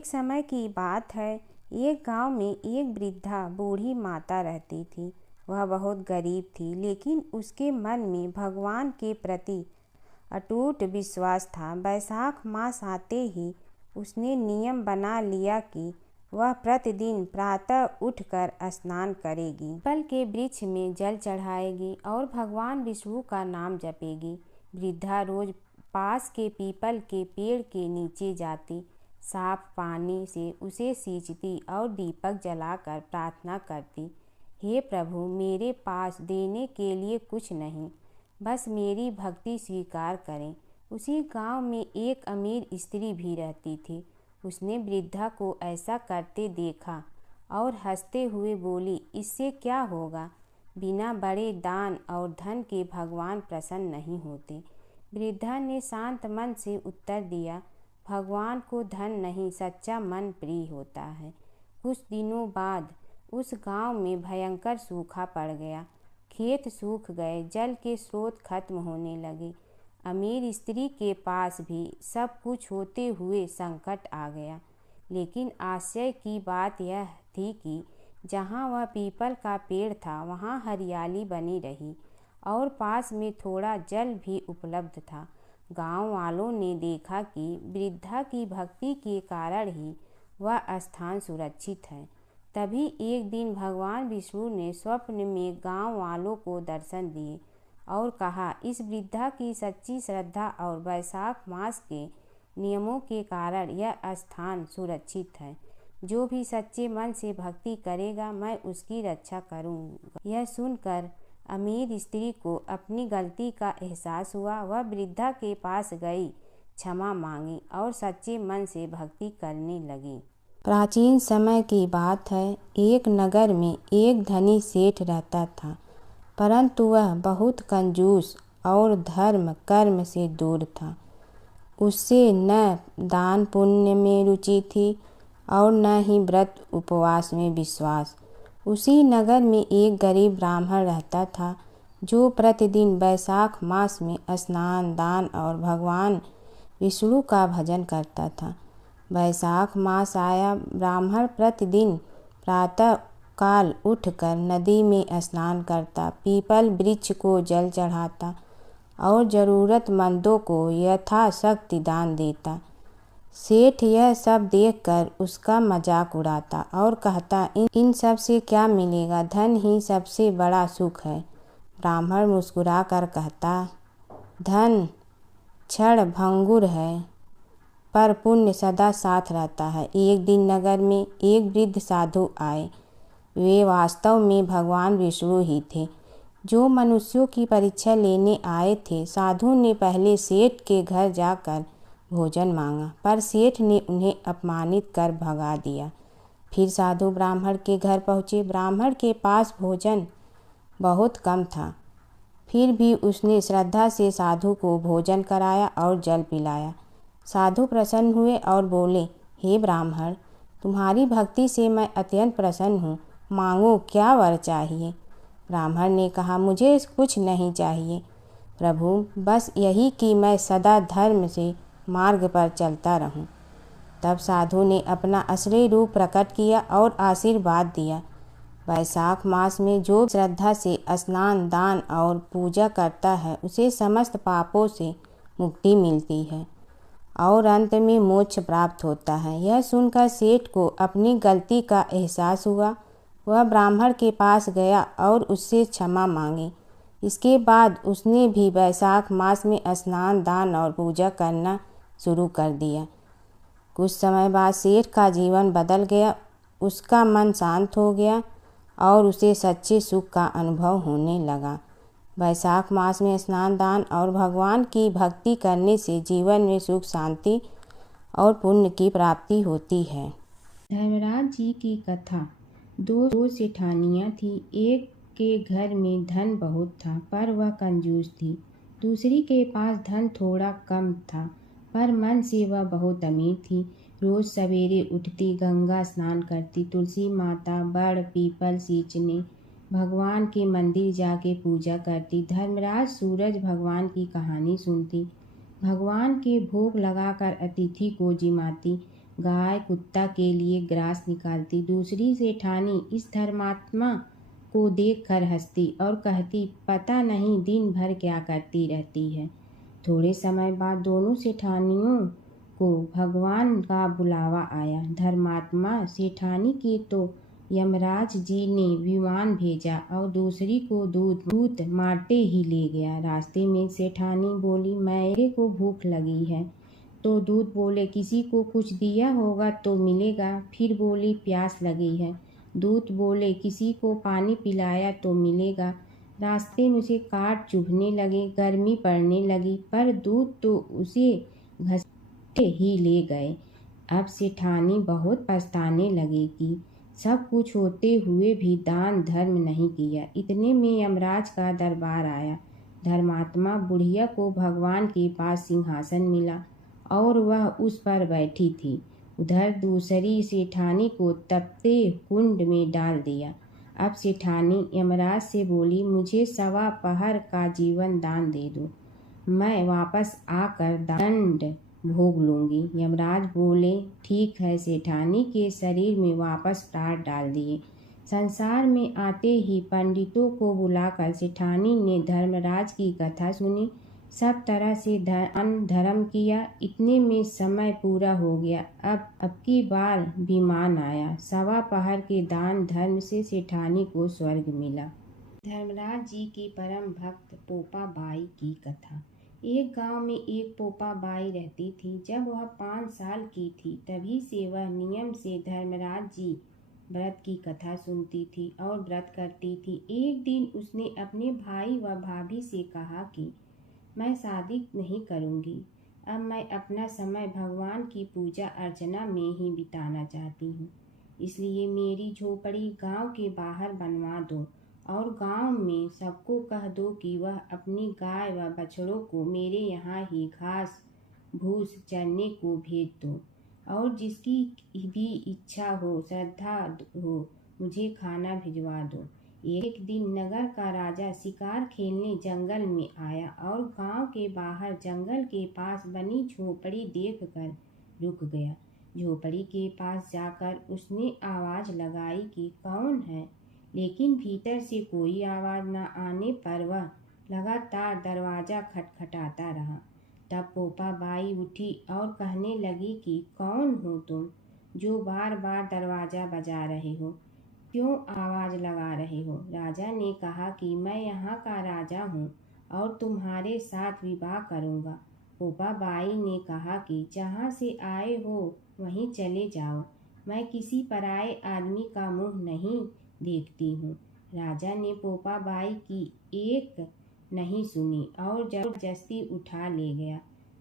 एक समय की बात है। एक गांव में एक वृद्धा बूढ़ी माता रहती थी। वह बहुत गरीब थी, लेकिन उसके मन में भगवान के प्रति अटूट विश्वास था। बैसाख मास आते ही उसने नियम बना लिया कि वह प्रतिदिन प्रातः उठकर स्नान करेगी, पीपल के वृक्ष में जल चढ़ाएगी और भगवान विष्णु का नाम जपेगी। वृद्धा रोज पास के पीपल के पेड़ के नीचे जाती, साफ पानी से उसे सींचती और दीपक जलाकर प्रार्थना करती, हे प्रभु, मेरे पास देने के लिए कुछ नहीं, बस मेरी भक्ति स्वीकार करें। उसी गांव में एक अमीर स्त्री भी रहती थी। उसने वृद्धा को ऐसा करते देखा और हंसते हुए बोली, इससे क्या होगा? बिना बड़े दान और धन के भगवान प्रसन्न नहीं होते। वृद्धा ने शांत मन से उत्तर दिया, भगवान को धन नहीं, सच्चा मन प्रिय होता है। कुछ दिनों बाद उस गांव में भयंकर सूखा पड़ गया। खेत सूख गए, जल के स्रोत खत्म होने लगे। अमीर स्त्री के पास भी सब कुछ होते हुए संकट आ गया। लेकिन आश्चर्य की बात यह थी कि जहाँ वह पीपल का पेड़ था, वहाँ हरियाली बनी रही और पास में थोड़ा जल भी उपलब्ध था। गांव वालों ने देखा कि वृद्धा की भक्ति के कारण ही वह स्थान सुरक्षित है। तभी एक दिन भगवान विष्णु ने स्वप्न में गांव वालों को दर्शन दिए और कहा, इस वृद्धा की सच्ची श्रद्धा और बैसाख मास के नियमों के कारण यह स्थान सुरक्षित है। जो भी सच्चे मन से भक्ति करेगा, मैं उसकी रक्षा करूँगा। यह सुनकर अमीर स्त्री को अपनी गलती का एहसास हुआ। वह वृद्धा के पास गई, क्षमा मांगी और सच्चे मन से भक्ति करने लगी। प्राचीन समय की बात है। एक नगर में एक धनी सेठ रहता था, परंतु वह बहुत कंजूस और धर्म कर्म से दूर था। उससे न दान पुण्य में रुचि थी और न ही व्रत उपवास में विश्वास। उसी नगर में एक गरीब ब्राह्मण रहता था, जो प्रतिदिन बैसाख मास में स्नान, दान और भगवान विष्णु का भजन करता था। बैसाख मास आया, ब्राह्मण प्रतिदिन प्रातः काल उठकर नदी में स्नान करता, पीपल वृक्ष को जल चढ़ाता और जरूरतमंदों को यथाशक्ति दान देता। सेठ यह सब देखकर उसका मजाक उड़ाता और कहता, इन सब से क्या मिलेगा? धन ही सबसे बड़ा सुख है। ब्राह्मण मुस्कुरा कर कहता, धन क्षण भंगुर है, पर पुण्य सदा साथ रहता है। एक दिन नगर में एक वृद्ध साधु आए। वे वास्तव में भगवान विष्णु ही थे, जो मनुष्यों की परीक्षा लेने आए थे। साधु ने पहले सेठ के घर जाकर भोजन मांगा, पर सेठ ने उन्हें अपमानित कर भगा दिया। फिर साधु ब्राह्मण के घर पहुँचे। ब्राह्मण के पास भोजन बहुत कम था, फिर भी उसने श्रद्धा से साधु को भोजन कराया और जल पिलाया। साधु प्रसन्न हुए और बोले, हे ब्राह्मण, तुम्हारी भक्ति से मैं अत्यंत प्रसन्न हूँ, मांगो क्या वर चाहिए? ब्राह्मण ने कहा, मुझे कुछ नहीं चाहिए प्रभु, बस यही कि मैं सदा धर्म से मार्ग पर चलता रहूं। तब साधु ने अपना असली रूप प्रकट किया और आशीर्वाद दिया। बैसाख मास में जो श्रद्धा से स्नान, दान और पूजा करता है, उसे समस्त पापों से मुक्ति मिलती है और अंत में मोक्ष प्राप्त होता है। यह सुनकर सेठ को अपनी गलती का एहसास हुआ। वह ब्राह्मण के पास गया और उससे क्षमा मांगी। इसके बाद उसने भी बैसाख मास में स्नान, दान और पूजा करना शुरू कर दिया। कुछ समय बाद सेठ का जीवन बदल गया। उसका मन शांत हो गया और उसे सच्चे सुख का अनुभव होने लगा। बैसाख मास में स्नान, दान और भगवान की भक्ति करने से जीवन में सुख, शांति और पुण्य की प्राप्ति होती है। धर्मराज जी की कथा। दो सेठानियाँ थीं। एक के घर में धन बहुत था, पर वह कंजूस थी। दूसरी के पास धन थोड़ा कम था, पर मन से वह बहुत अमीर थी। रोज सवेरे उठती, गंगा स्नान करती, तुलसी माता, बड़ पीपल सींचने, भगवान के मंदिर जाके पूजा करती। धर्मराज सूरज भगवान की कहानी सुनती, भगवान के भोग लगाकर अतिथि को जिमाती। गाय कुत्ता के लिए ग्रास निकालती। दूसरी सेठानी इस धर्मात्मा को देखकर हंसती और कहती, पता नहीं दिन भर क्या करती रहती है। थोड़े समय बाद दोनों सेठानियों को भगवान का बुलावा आया। धर्मात्मा सेठानी के तो यमराज जी ने विमान भेजा और दूसरी को दूत मारते ही ले गया। रास्ते में सेठानी बोली, मेरे को भूख लगी है। तो दूत बोले, किसी को कुछ दिया होगा तो मिलेगा। फिर बोली, प्यास लगी है। दूत बोले, किसी को पानी पिलाया तो मिलेगा। रास्ते में उसे काट चुभने लगे, गर्मी पड़ने लगी, पर दूत तो उसे घसीटे ही ले गए। अब सेठानी बहुत पछताने लगी कि सब कुछ होते हुए भी दान धर्म नहीं किया। इतने में यमराज का दरबार आया। धर्मात्मा बुढ़िया को भगवान के पास सिंहासन मिला और वह उस पर बैठी थी। उधर दूसरी सेठानी को तपते कुंड में डाल दिया। अब सेठानी यमराज से बोली, मुझे 1.25 पहर का जीवन दान दे दो, मैं वापस आकर दंड भोग लूंगी। यमराज बोले, ठीक है। सेठानी के शरीर में वापस प्राण डाल दिए। संसार में आते ही पंडितों को बुलाकर सेठानी ने धर्मराज की कथा सुनी, सब तरह से धर्म किया। इतने में समय पूरा हो गया। अब की बार विमान आया। 1.25 पहर के दान धर्म से सेठानी को स्वर्ग मिला। धर्मराज जी की परम भक्त पोपा बाई की कथा। एक गांव में एक पोपा बाई रहती थी। जब वह 5 साल की थी तभी से वह नियम से धर्मराज जी व्रत की कथा सुनती थी और व्रत करती थी। एक दिन उसने अपने भाई व भाभी से कहा कि मैं शादी नहीं करूंगी, अब मैं अपना समय भगवान की पूजा अर्चना में ही बिताना चाहती हूँ। इसलिए मेरी झोपड़ी गांव के बाहर बनवा दो और गांव में सबको कह दो कि वह अपनी गाय व बछड़ों को मेरे यहाँ ही घास भूस चरने को भेज दो और जिसकी भी इच्छा हो, श्रद्धा हो, मुझे खाना भिजवा दो। एक दिन नगर का राजा शिकार खेलने जंगल में आया और गांव के बाहर जंगल के पास बनी झोपड़ी देखकर रुक गया। झोपड़ी के पास जाकर उसने आवाज लगाई कि कौन है, लेकिन भीतर से कोई आवाज न आने पर वह लगातार दरवाजा खटखटाता रहा। तब पोपा बाई उठी और कहने लगी कि कौन हो तुम जो बार बार दरवाजा बजा रहे हो, क्यों आवाज लगा रहे हो? राजा ने कहा कि मैं यहाँ का राजा हूँ और तुम्हारे साथ विवाह करूँगा। पोपा बाई ने कहा कि जहाँ से आए हो वहीं चले जाओ, मैं किसी पराये आदमी का मुँह नहीं देखती हूँ। राजा ने पोपा बाई की एक नहीं सुनी और जबरदस्ती उठा ले गया।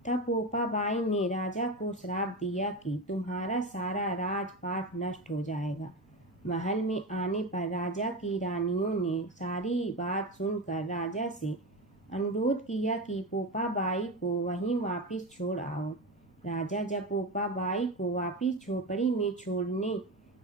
तब पोपा बाई ने राजा को श्राप दिया कि तुम्हारा सारा राजपाट नष्ट हो जाएगा। महल में आने पर राजा की रानियों ने सारी बात सुनकर राजा से अनुरोध किया कि पोपा बाई को वहीं वापस छोड़ आओ। राजा जब पोपा बाई को वापस झोपड़ी में छोड़ने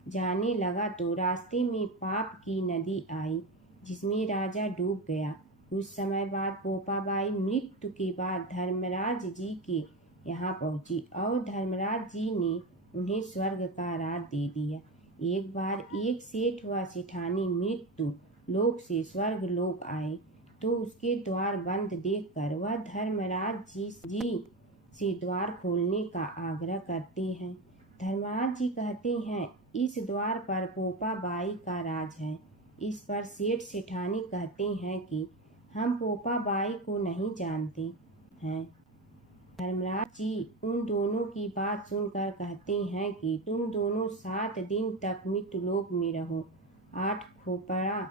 जाने लगा तो रास्ते में पाप की नदी आई जिसमें राजा डूब गया। कुछ समय बाद पोपा बाई मृत्यु के बाद धर्मराज जी के यहाँ पहुँची और धर्मराज जी ने उन्हें स्वर्ग का राज दे दिया। एक बार एक सेठ व सेठानी मृत्यु लोक से स्वर्ग लोक आए तो उसके द्वार बंद देखकर वह धर्मराज जी से द्वार खोलने का आग्रह करते हैं। धर्मराज जी कहते हैं, इस द्वार पर पोपा बाई का राज है। इस पर सेठ सेठानी कहते हैं कि हम पोपा बाई को नहीं जानते हैं। धर्मराज जी उन दोनों की बात सुनकर कहते हैं कि तुम दोनों 7 दिन तक मृत्युलोक में रहो। 8 खोपड़ा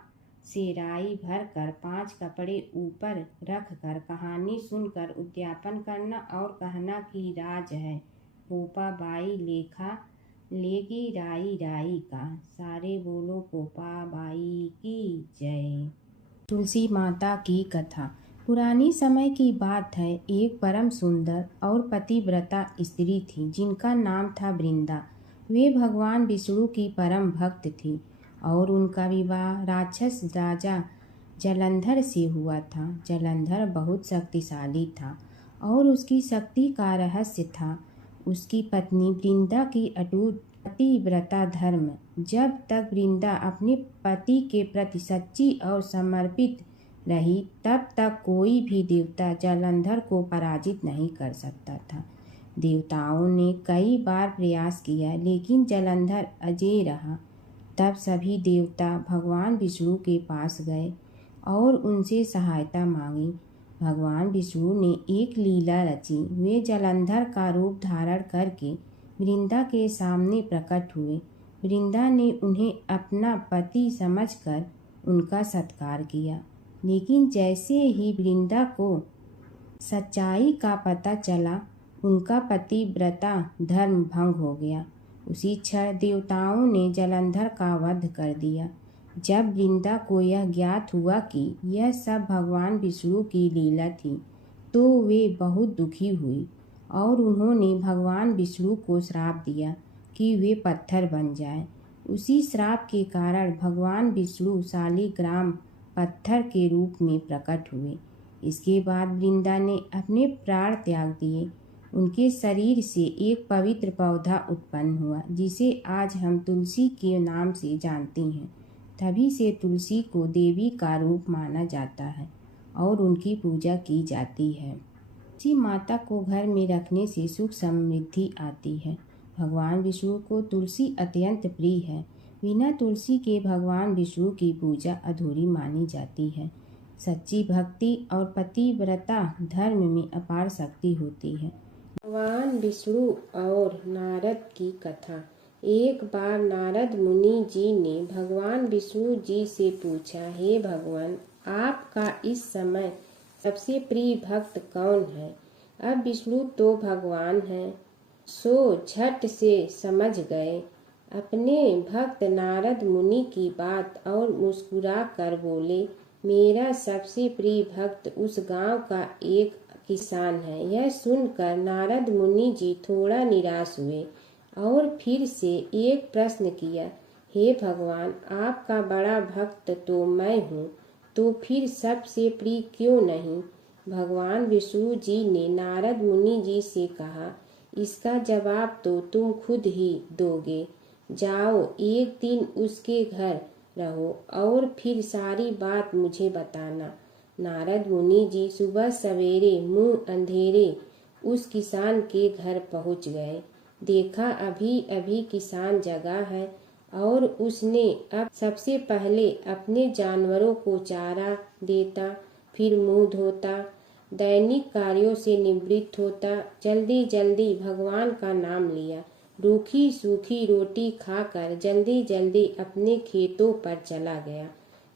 से राई भरकर 5 कपड़े ऊपर रखकर कहानी सुनकर उद्यापन करना और कहना कि राज है, पोपा बाई लेखा लेगी राई राई का। सारे बोलो पोपा बाई की जय। तुलसी माता की कथा। पुरानी समय की बात है। एक परम सुंदर और पतिव्रता स्त्री थी जिनका नाम था वृंदा। वे भगवान विष्णु की परम भक्त थी और उनका विवाह राक्षस राजा जलंधर से हुआ था। जलंधर बहुत शक्तिशाली था और उसकी शक्ति का रहस्य था उसकी पत्नी वृंदा की अटूट पतिव्रता धर्म। जब तक वृंदा अपने पति के प्रति सच्ची और समर्पित रही, तब तक कोई भी देवता जालंधर को पराजित नहीं कर सकता था। देवताओं ने कई बार प्रयास किया, लेकिन जालंधर अजेय रहा। तब सभी देवता भगवान विष्णु के पास गए और उनसे सहायता मांगी। भगवान विष्णु ने एक लीला रची। वे जालंधर का रूप धारण करके वृंदा के सामने प्रकट हुए। वृंदा ने उन्हें अपना पति समझकर उनका सत्कार किया, लेकिन जैसे ही वृंदा को सच्चाई का पता चला, उनका पतिव्रता धर्म भंग हो गया। उसी क्षण देवताओं ने जालंधर का वध कर दिया। जब वृंदा को यह ज्ञात हुआ कि यह सब भगवान विष्णु की लीला थी, तो वे बहुत दुखी हुई और उन्होंने भगवान विष्णु को श्राप दिया कि वे पत्थर बन जाएं। उसी श्राप के कारण भगवान विष्णु शालिग्राम पत्थर के रूप में प्रकट हुए। इसके बाद वृंदा ने अपने प्राण त्याग दिए। उनके शरीर से एक पवित्र पौधा उत्पन्न हुआ, जिसे आज हम तुलसी के नाम से जानते हैं। तभी से तुलसी को देवी का रूप माना जाता है और उनकी पूजा की जाती है। तुलसी माता को घर में रखने से सुख समृद्धि आती है। भगवान विष्णु को तुलसी अत्यंत प्रिय है। बिना तुलसी के भगवान विष्णु की पूजा अधूरी मानी जाती है। सच्ची भक्ति और पतिव्रता धर्म में अपार शक्ति होती है। भगवान विष्णु और नारद की कथा। एक बार नारद मुनि जी ने भगवान विष्णु जी से पूछा, हे भगवान, आपका इस समय सबसे प्रिय भक्त कौन है? अब विष्णु तो भगवान हैं, सो झट से समझ गए अपने भक्त नारद मुनि की बात और मुस्कुरा कर बोले, मेरा सबसे प्रिय भक्त उस गांव का एक किसान है। यह सुनकर नारद मुनि जी थोड़ा निराश हुए और फिर से एक प्रश्न किया, हे भगवान, आपका बड़ा भक्त तो मैं हूँ, तो फिर सबसे प्रिय क्यों नहीं? भगवान विष्णु जी ने नारद मुनि जी से कहा, इसका जवाब तो तुम खुद ही दोगे। जाओ, एक दिन उसके घर रहो और फिर सारी बात मुझे बताना। नारद मुनि जी सुबह सवेरे मुंह अंधेरे उस किसान के घर पहुंच गए। देखा अभी अभी किसान जगा है और उसने अब सबसे पहले अपने जानवरों को चारा देता, फिर मुंह धोता, दैनिक कार्यों से निवृत्त होता, जल्दी जल्दी भगवान का नाम लिया, रूखी सूखी रोटी खाकर जल्दी जल्दी अपने खेतों पर चला गया।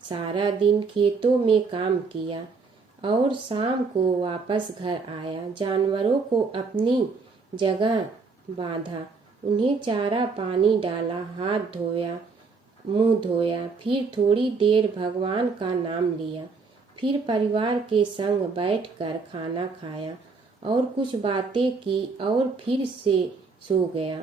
सारा दिन खेतों में काम किया और शाम को वापस घर आया। जानवरों को अपनी जगह बांधा, उन्हें चारा पानी डाला, हाथ धोया, मुंह धोया, फिर थोड़ी देर भगवान का नाम लिया, फिर परिवार के संग बैठकर खाना खाया और कुछ बातें की और फिर से सो गया।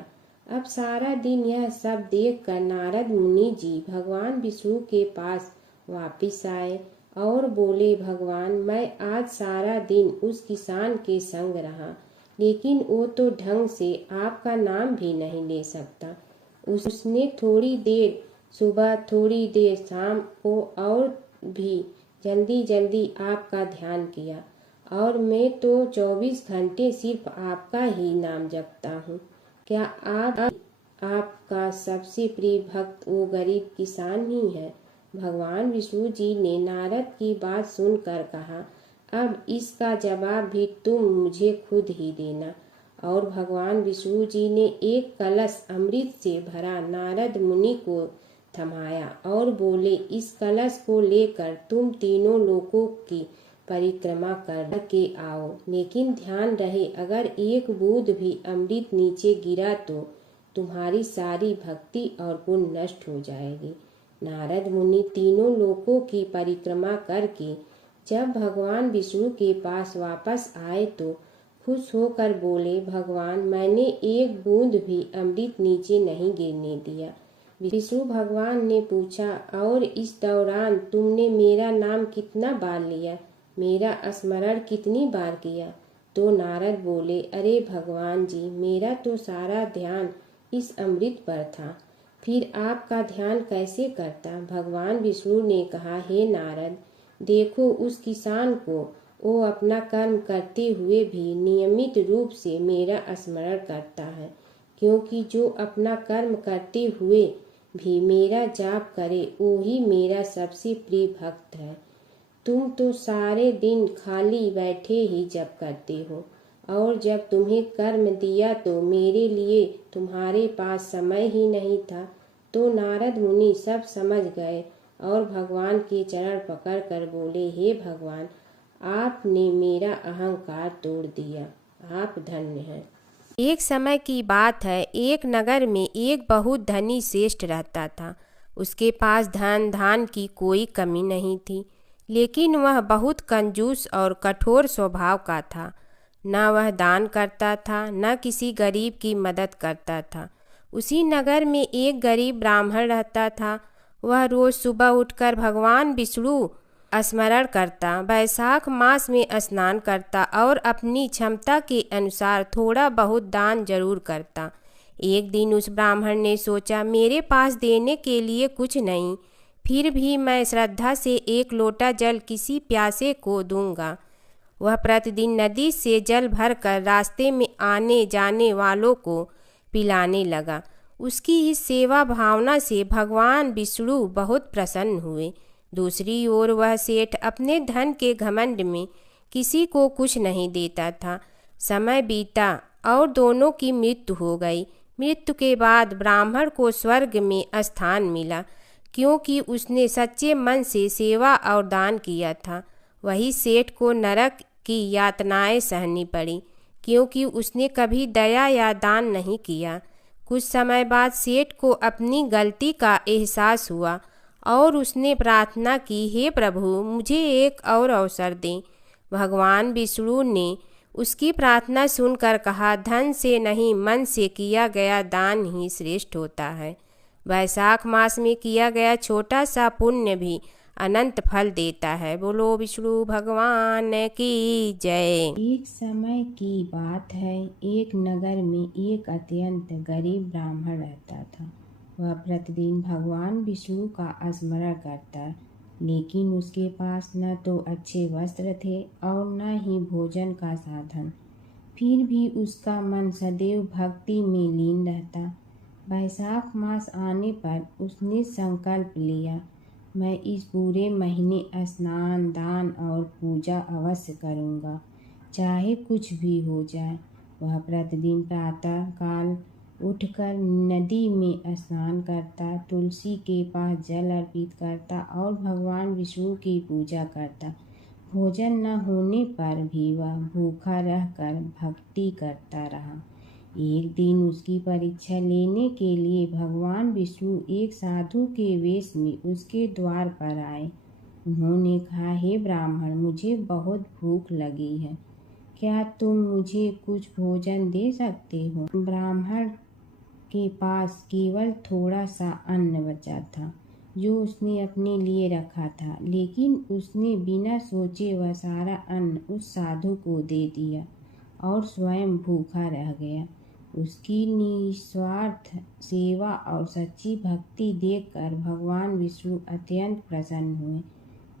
अब सारा दिन यह सब देखकर नारद मुनि जी भगवान विष्णु के पास वापिस आए और बोले, भगवान, मैं आज सारा दिन उस किसान के संग रहा, लेकिन वो तो ढंग से आपका नाम भी नहीं ले सकता। उसने थोड़ी देर सुबह, थोड़ी देर शाम को और भी जल्दी जल्दी आपका ध्यान किया, और मैं तो 24 घंटे सिर्फ आपका ही नाम जपता हूँ। क्या आपका सबसे प्रिय भक्त वो गरीब किसान ही है? भगवान विष्णु जी ने नारद की बात सुनकर कहा, अब इसका जवाब भी तुम मुझे खुद ही देना। और भगवान विष्णु जी ने एक कलश अमृत से भरा नारद मुनि को थमाया और बोले, इस कलश को लेकर तुम तीनों लोकों की परिक्रमा करके आओ, लेकिन ध्यान रहे अगर एक बूंद भी अमृत नीचे गिरा तो तुम्हारी सारी भक्ति और पुण्य नष्ट हो जाएगी। नारद मुनि तीनों लोकों की परिक्रमा करके जब भगवान विष्णु के पास वापस आए तो खुश होकर बोले, भगवान, मैंने एक बूंद भी अमृत नीचे नहीं गिरने दिया। विष्णु भगवान ने पूछा, और इस दौरान तुमने मेरा नाम कितना बार लिया, मेरा स्मरण कितनी बार किया? तो नारद बोले, अरे भगवान जी, मेरा तो सारा ध्यान इस अमृत पर था, फिर आपका ध्यान कैसे करता। भगवान विष्णु ने कहा, हे नारद, देखो उस किसान को, वो अपना कर्म करते हुए भी नियमित रूप से मेरा स्मरण करता है, क्योंकि जो अपना कर्म करते हुए भी मेरा जाप करे वो ही मेरा सबसे प्रिय भक्त है। तुम तो सारे दिन खाली बैठे ही जप करते हो, और जब तुम्हें कर्म दिया तो मेरे लिए तुम्हारे पास समय ही नहीं था। तो नारद मुनि सब समझ गए और भगवान के चरण पकड़ कर बोले, हे भगवान, आपने मेरा अहंकार तोड़ दिया, आप धन्य हैं। एक समय की बात है, एक नगर में एक बहुत धनी श्रेष्ठ रहता था। उसके पास धन धान की कोई कमी नहीं थी, लेकिन वह बहुत कंजूस और कठोर स्वभाव का था। न वह दान करता था, न किसी गरीब की मदद करता था। उसी नगर में एक गरीब ब्राह्मण रहता था। वह रोज सुबह उठकर भगवान विष्णु स्मरण करता, वैशाख मास में स्नान करता और अपनी क्षमता के अनुसार थोड़ा बहुत दान जरूर करता। एक दिन उस ब्राह्मण ने सोचा, मेरे पास देने के लिए कुछ नहीं, फिर भी मैं श्रद्धा से एक लोटा जल किसी प्यासे को दूंगा। वह प्रतिदिन नदी से जल भरकर रास्ते में आने जाने वालों को पिलाने लगा। उसकी इस सेवा भावना से भगवान विष्णु बहुत प्रसन्न हुए। दूसरी ओर वह सेठ अपने धन के घमंड में किसी को कुछ नहीं देता था। समय बीता और दोनों की मृत्यु हो गई। मृत्यु के बाद ब्राह्मण को स्वर्ग में स्थान मिला, क्योंकि उसने सच्चे मन से सेवा और दान किया था। वही सेठ को नरक की यातनाएं सहनी पड़ी, क्योंकि उसने कभी दया या दान नहीं किया। कुछ समय बाद सेठ को अपनी गलती का एहसास हुआ और उसने प्रार्थना की, हे प्रभु, मुझे एक और अवसर दें। भगवान विष्णु ने उसकी प्रार्थना सुनकर कहा, धन से नहीं, मन से किया गया दान ही श्रेष्ठ होता है। वैशाख मास में किया गया छोटा सा पुण्य भी अनंत फल देता है। बोलो विष्णु भगवान की जय। एक समय की बात है, एक नगर में एक अत्यंत गरीब ब्राह्मण रहता था। वह प्रतिदिन भगवान विष्णु का स्मरण करता, लेकिन उसके पास न तो अच्छे वस्त्र थे और न ही भोजन का साधन। फिर भी उसका मन सदैव भक्ति में लीन रहता। वैशाख मास आने पर उसने संकल्प लिया, मैं इस पूरे महीने स्नान, दान और पूजा अवश्य करूँगा, चाहे कुछ भी हो जाए। वह प्रतिदिन प्रातः काल उठकर नदी में स्नान करता, तुलसी के पास जल अर्पित करता और भगवान विष्णु की पूजा करता। भोजन न होने पर भी वह भूखा रहकर भक्ति करता रहा। एक दिन उसकी परीक्षा लेने के लिए भगवान विष्णु एक साधु के वेश में उसके द्वार पर आए। उन्होंने कहा, हे ब्राह्मण, मुझे बहुत भूख लगी है, क्या तुम मुझे कुछ भोजन दे सकते हो। ब्राह्मण के पास केवल थोड़ा सा अन्न बचा था, जो उसने अपने लिए रखा था, लेकिन उसने बिना सोचे वह सारा अन्न उस साधु को दे दिया और स्वयं भूखा रह गया। उसकी निस्वार्थ सेवा और सच्ची भक्ति देखकर भगवान विष्णु अत्यंत प्रसन्न हुए।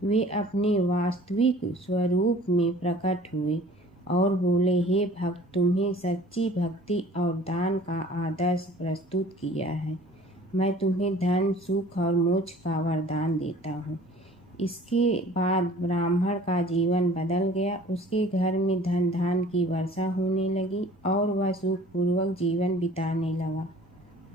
वे अपने वास्तविक स्वरूप में प्रकट हुए और बोले, हे भक्त, तुम्हें सच्ची भक्ति और दान का आदर्श प्रस्तुत किया है। मैं तुम्हें धन, सुख और मोक्ष का वरदान देता हूँ। इसके बाद ब्राह्मण का जीवन बदल गया। उसके घर में धन धान की वर्षा होने लगी और वह सुखपूर्वक जीवन बिताने लगा।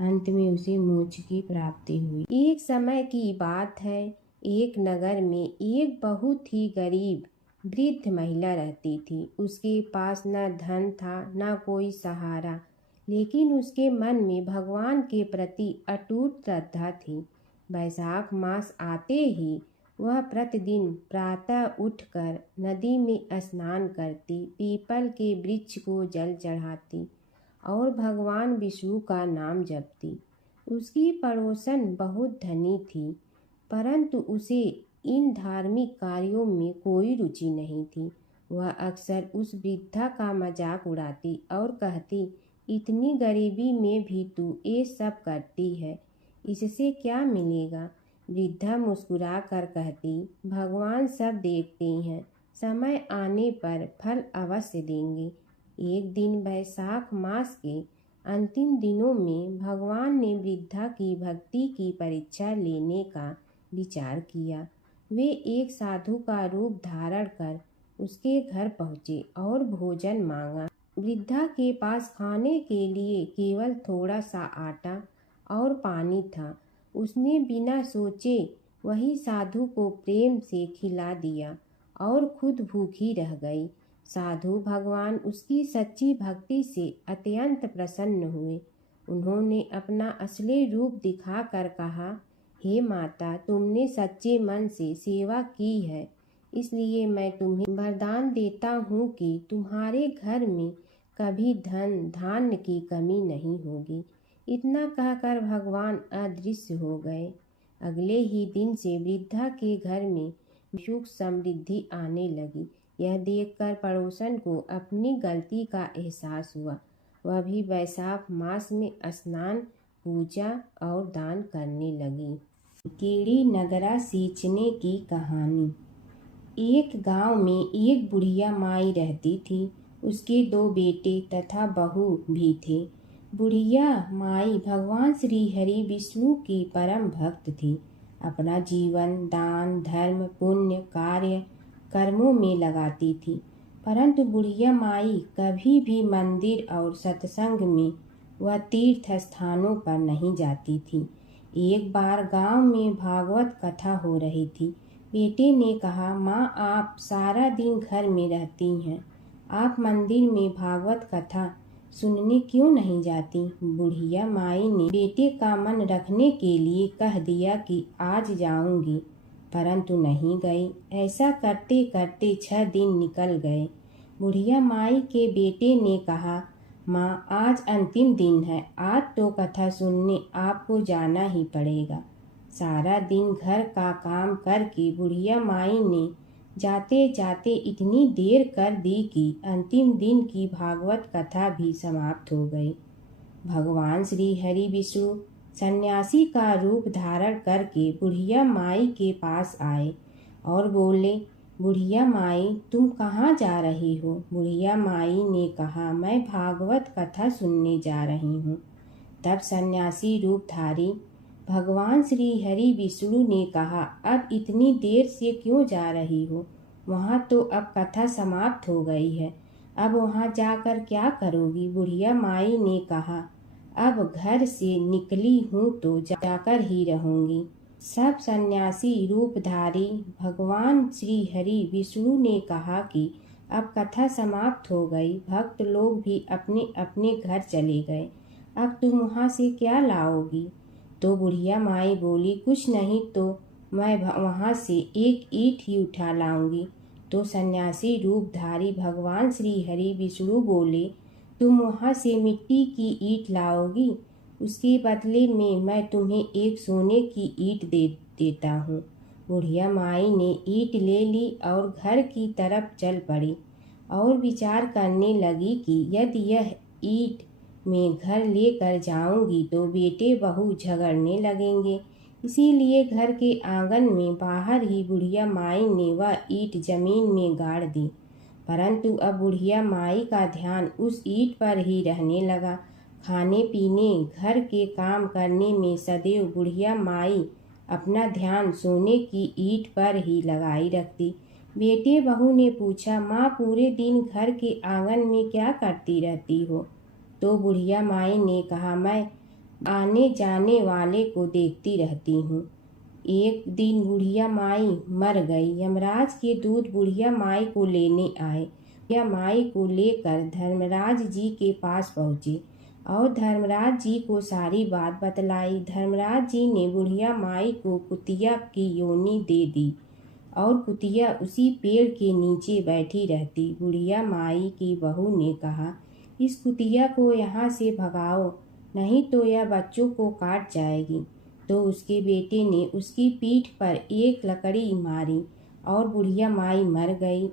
अंत में उसे मोक्ष की प्राप्ति हुई। एक समय की बात है, एक नगर में एक बहुत ही गरीब वृद्ध महिला रहती थी। उसके पास न धन था न कोई सहारा, लेकिन उसके मन में भगवान के प्रति अटूट श्रद्धा थी। वैशाख मास आते ही वह प्रतिदिन प्रातः उठकर नदी में स्नान करती, पीपल के वृक्ष को जल चढ़ाती और भगवान विष्णु का नाम जपती। उसकी पड़ोसन बहुत धनी थी, परंतु उसे इन धार्मिक कार्यों में कोई रुचि नहीं थी। वह अक्सर उस वृद्धा का मजाक उड़ाती और कहती, इतनी गरीबी में भी तू ये सब करती है, इससे क्या मिलेगा। वृद्धा मुस्कुरा कर कहती, भगवान सब देखते हैं, समय आने पर फल अवश्य देंगे। एक दिन वैशाख मास के अंतिम दिनों में भगवान ने वृद्धा की भक्ति की परीक्षा लेने का विचार किया। वे एक साधु का रूप धारण कर उसके घर पहुँचे और भोजन मांगा। वृद्धा के पास खाने के लिए केवल थोड़ा सा आटा और पानी था। उसने बिना सोचे वही साधु को प्रेम से खिला दिया और खुद भूखी रह गई। साधु भगवान उसकी सच्ची भक्ति से अत्यंत प्रसन्न हुए। उन्होंने अपना असली रूप दिखाकर कहा, हे माता, तुमने सच्चे मन से सेवा की है, इसलिए मैं तुम्हें वरदान देता हूँ कि तुम्हारे घर में कभी धन धान्य की कमी नहीं होगी। इतना कहकर भगवान अदृश्य हो गए। अगले ही दिन से वृद्धा के घर में सुख समृद्धि आने लगी। यह देखकर पड़ोसन को अपनी गलती का एहसास हुआ। वह भी वैशाख मास में स्नान, पूजा और दान करने लगी। कीड़ी नगरा सींचने की कहानी। एक गांव में एक बुढ़िया माई रहती थी। उसके 2 बेटे तथा बहू भी थे। बुढ़िया माई भगवान श्री हरि विष्णु की परम भक्त थी। अपना जीवन दान, धर्म, पुण्य कार्य कर्मों में लगाती थी। परंतु बुढ़िया माई कभी भी मंदिर और सत्संग में व तीर्थ स्थानों पर नहीं जाती थी। एक बार गांव में भागवत कथा हो रही थी। बेटे ने कहा, माँ, आप सारा दिन घर में रहती हैं, आप मंदिर में भागवत कथा सुनने क्यों नहीं जाती। बुढ़िया माई ने बेटे का मन रखने के लिए कह दिया कि आज जाऊंगी, परंतु नहीं गई। ऐसा करते करते 6 दिन निकल गए। बुढ़िया माई के बेटे ने कहा, माँ, आज अंतिम दिन है, आज तो कथा सुनने आपको जाना ही पड़ेगा। सारा दिन घर का काम करके बुढ़िया माई ने जाते जाते इतनी देर कर दी कि अंतिम दिन की भागवत कथा भी समाप्त हो गई। भगवान श्री हरि विष्णु सन्यासी का रूप धारण करके बुढ़िया माई के पास आए और बोले, बुढ़िया माई, तुम कहाँ जा रही हो। बुढ़िया माई ने कहा, मैं भागवत कथा सुनने जा रही हूँ। तब सन्यासी रूपधारी भगवान श्री हरि विष्णु ने कहा, अब इतनी देर से क्यों जा रही हो, वहाँ तो अब कथा समाप्त हो गई है, अब वहाँ जाकर क्या करोगी। बुढ़िया माई ने कहा, अब घर से निकली हूँ तो जाकर ही रहूँगी। सब सन्यासी रूपधारी भगवान श्री हरि विष्णु ने कहा कि अब कथा समाप्त हो गई, भक्त लोग भी अपने अपने घर चले गए, अब तुम वहाँ से क्या लाओगी। तो बुढ़िया माई बोली, कुछ नहीं तो मैं वहाँ से एक ईंट ही उठा लाऊंगी। तो सन्यासी रूपधारी भगवान श्री हरि विष्णु बोले, तुम वहाँ से मिट्टी की ईंट लाओगी, उसके बदले में मैं तुम्हें एक सोने की ईंट देता हूँ। बुढ़िया माई ने ईंट ले ली और घर की तरफ चल पड़ी और विचार करने लगी कि यदि यह ईंट मैं घर लेकर जाऊंगी तो बेटे बहू झगड़ने लगेंगे। इसीलिए घर के आंगन में बाहर ही बुढ़िया माई ने वह ईंट जमीन में गाड़ दी। परंतु अब बुढ़िया माई का ध्यान उस ईंट पर ही रहने लगा। खाने पीने, घर के काम करने में सदैव बुढ़िया माई अपना ध्यान सोने की ईंट पर ही लगाई रखती। बेटे बहू ने पूछा, माँ, पूरे दिन घर के आंगन में क्या करती रहती हो। तो बुढ़िया माई ने कहा, मैं आने जाने वाले को देखती रहती हूँ। एक दिन बुढ़िया माई मर गई। यमराज के दूत बुढ़िया माई को लेने आए। बुढ़िया माई को लेकर धर्मराज जी के पास पहुँचे और धर्मराज जी को सारी बात बतलाई। धर्मराज जी ने बुढ़िया माई को कुतिया की योनि दे दी और कुतिया उसी पेड़ के नीचे बैठी रहती। बुढ़िया माई की बहू ने कहा, इस कुतिया को यहाँ से भगाओ, नहीं तो यह बच्चों को काट जाएगी। तो उसके बेटे ने उसकी पीठ पर एक लकड़ी मारी और बुढ़िया माई मर गई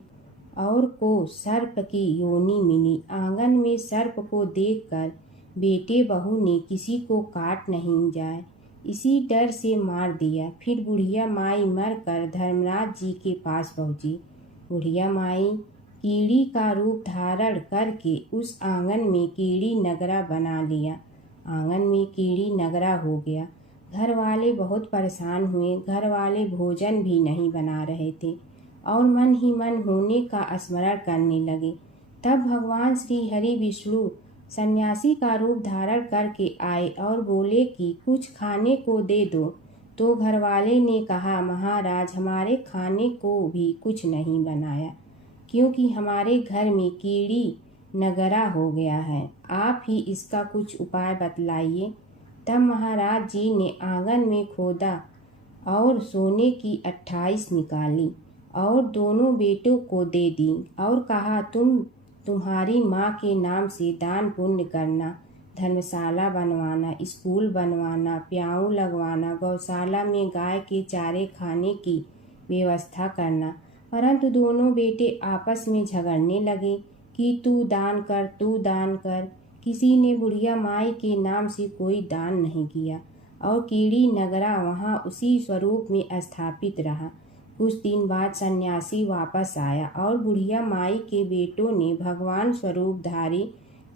और को सर्प की योनि मिली। आंगन में सर्प को देखकर बेटे बहू ने किसी को काट नहीं जाए इसी डर से मार दिया। फिर बुढ़िया माई मरकर धर्मराज जी के पास पहुंची। बुढ़िया माई कीड़ी का रूप धारण करके उस आंगन में कीड़ी नगरा बना लिया। आंगन में कीड़ी नगरा हो गया। घर वाले बहुत परेशान हुए। घर वाले भोजन भी नहीं बना रहे थे और मन ही मन होने का स्मरण करने लगे। तब भगवान श्री हरि विष्णु सन्यासी का रूप धारण करके आए और बोले कि कुछ खाने को दे दो। तो घरवाले ने कहा, महाराज हमारे खाने को भी कुछ नहीं बनाया क्योंकि हमारे घर में कीड़ी नगरा हो गया है। आप ही इसका कुछ उपाय बतलाइए। तब महाराज जी ने आंगन में खोदा और सोने की 28 निकाली और दोनों बेटों को दे दी और कहा, तुम्हारी माँ के नाम से दान पुण्य करना, धर्मशाला बनवाना, स्कूल बनवाना, प्याऊ लगवाना, गौशाला में गाय के चारे खाने की व्यवस्था करना। परंतु दोनों बेटे आपस में झगड़ने लगे कि तू दान कर, तू दान कर। किसी ने बुढ़िया माई के नाम से कोई दान नहीं किया और कीड़ी नगरा वहाँ उसी स्वरूप में स्थापित रहा। कुछ दिन बाद सन्यासी वापस आया और बुढ़िया माई के बेटों ने भगवान स्वरूपधारी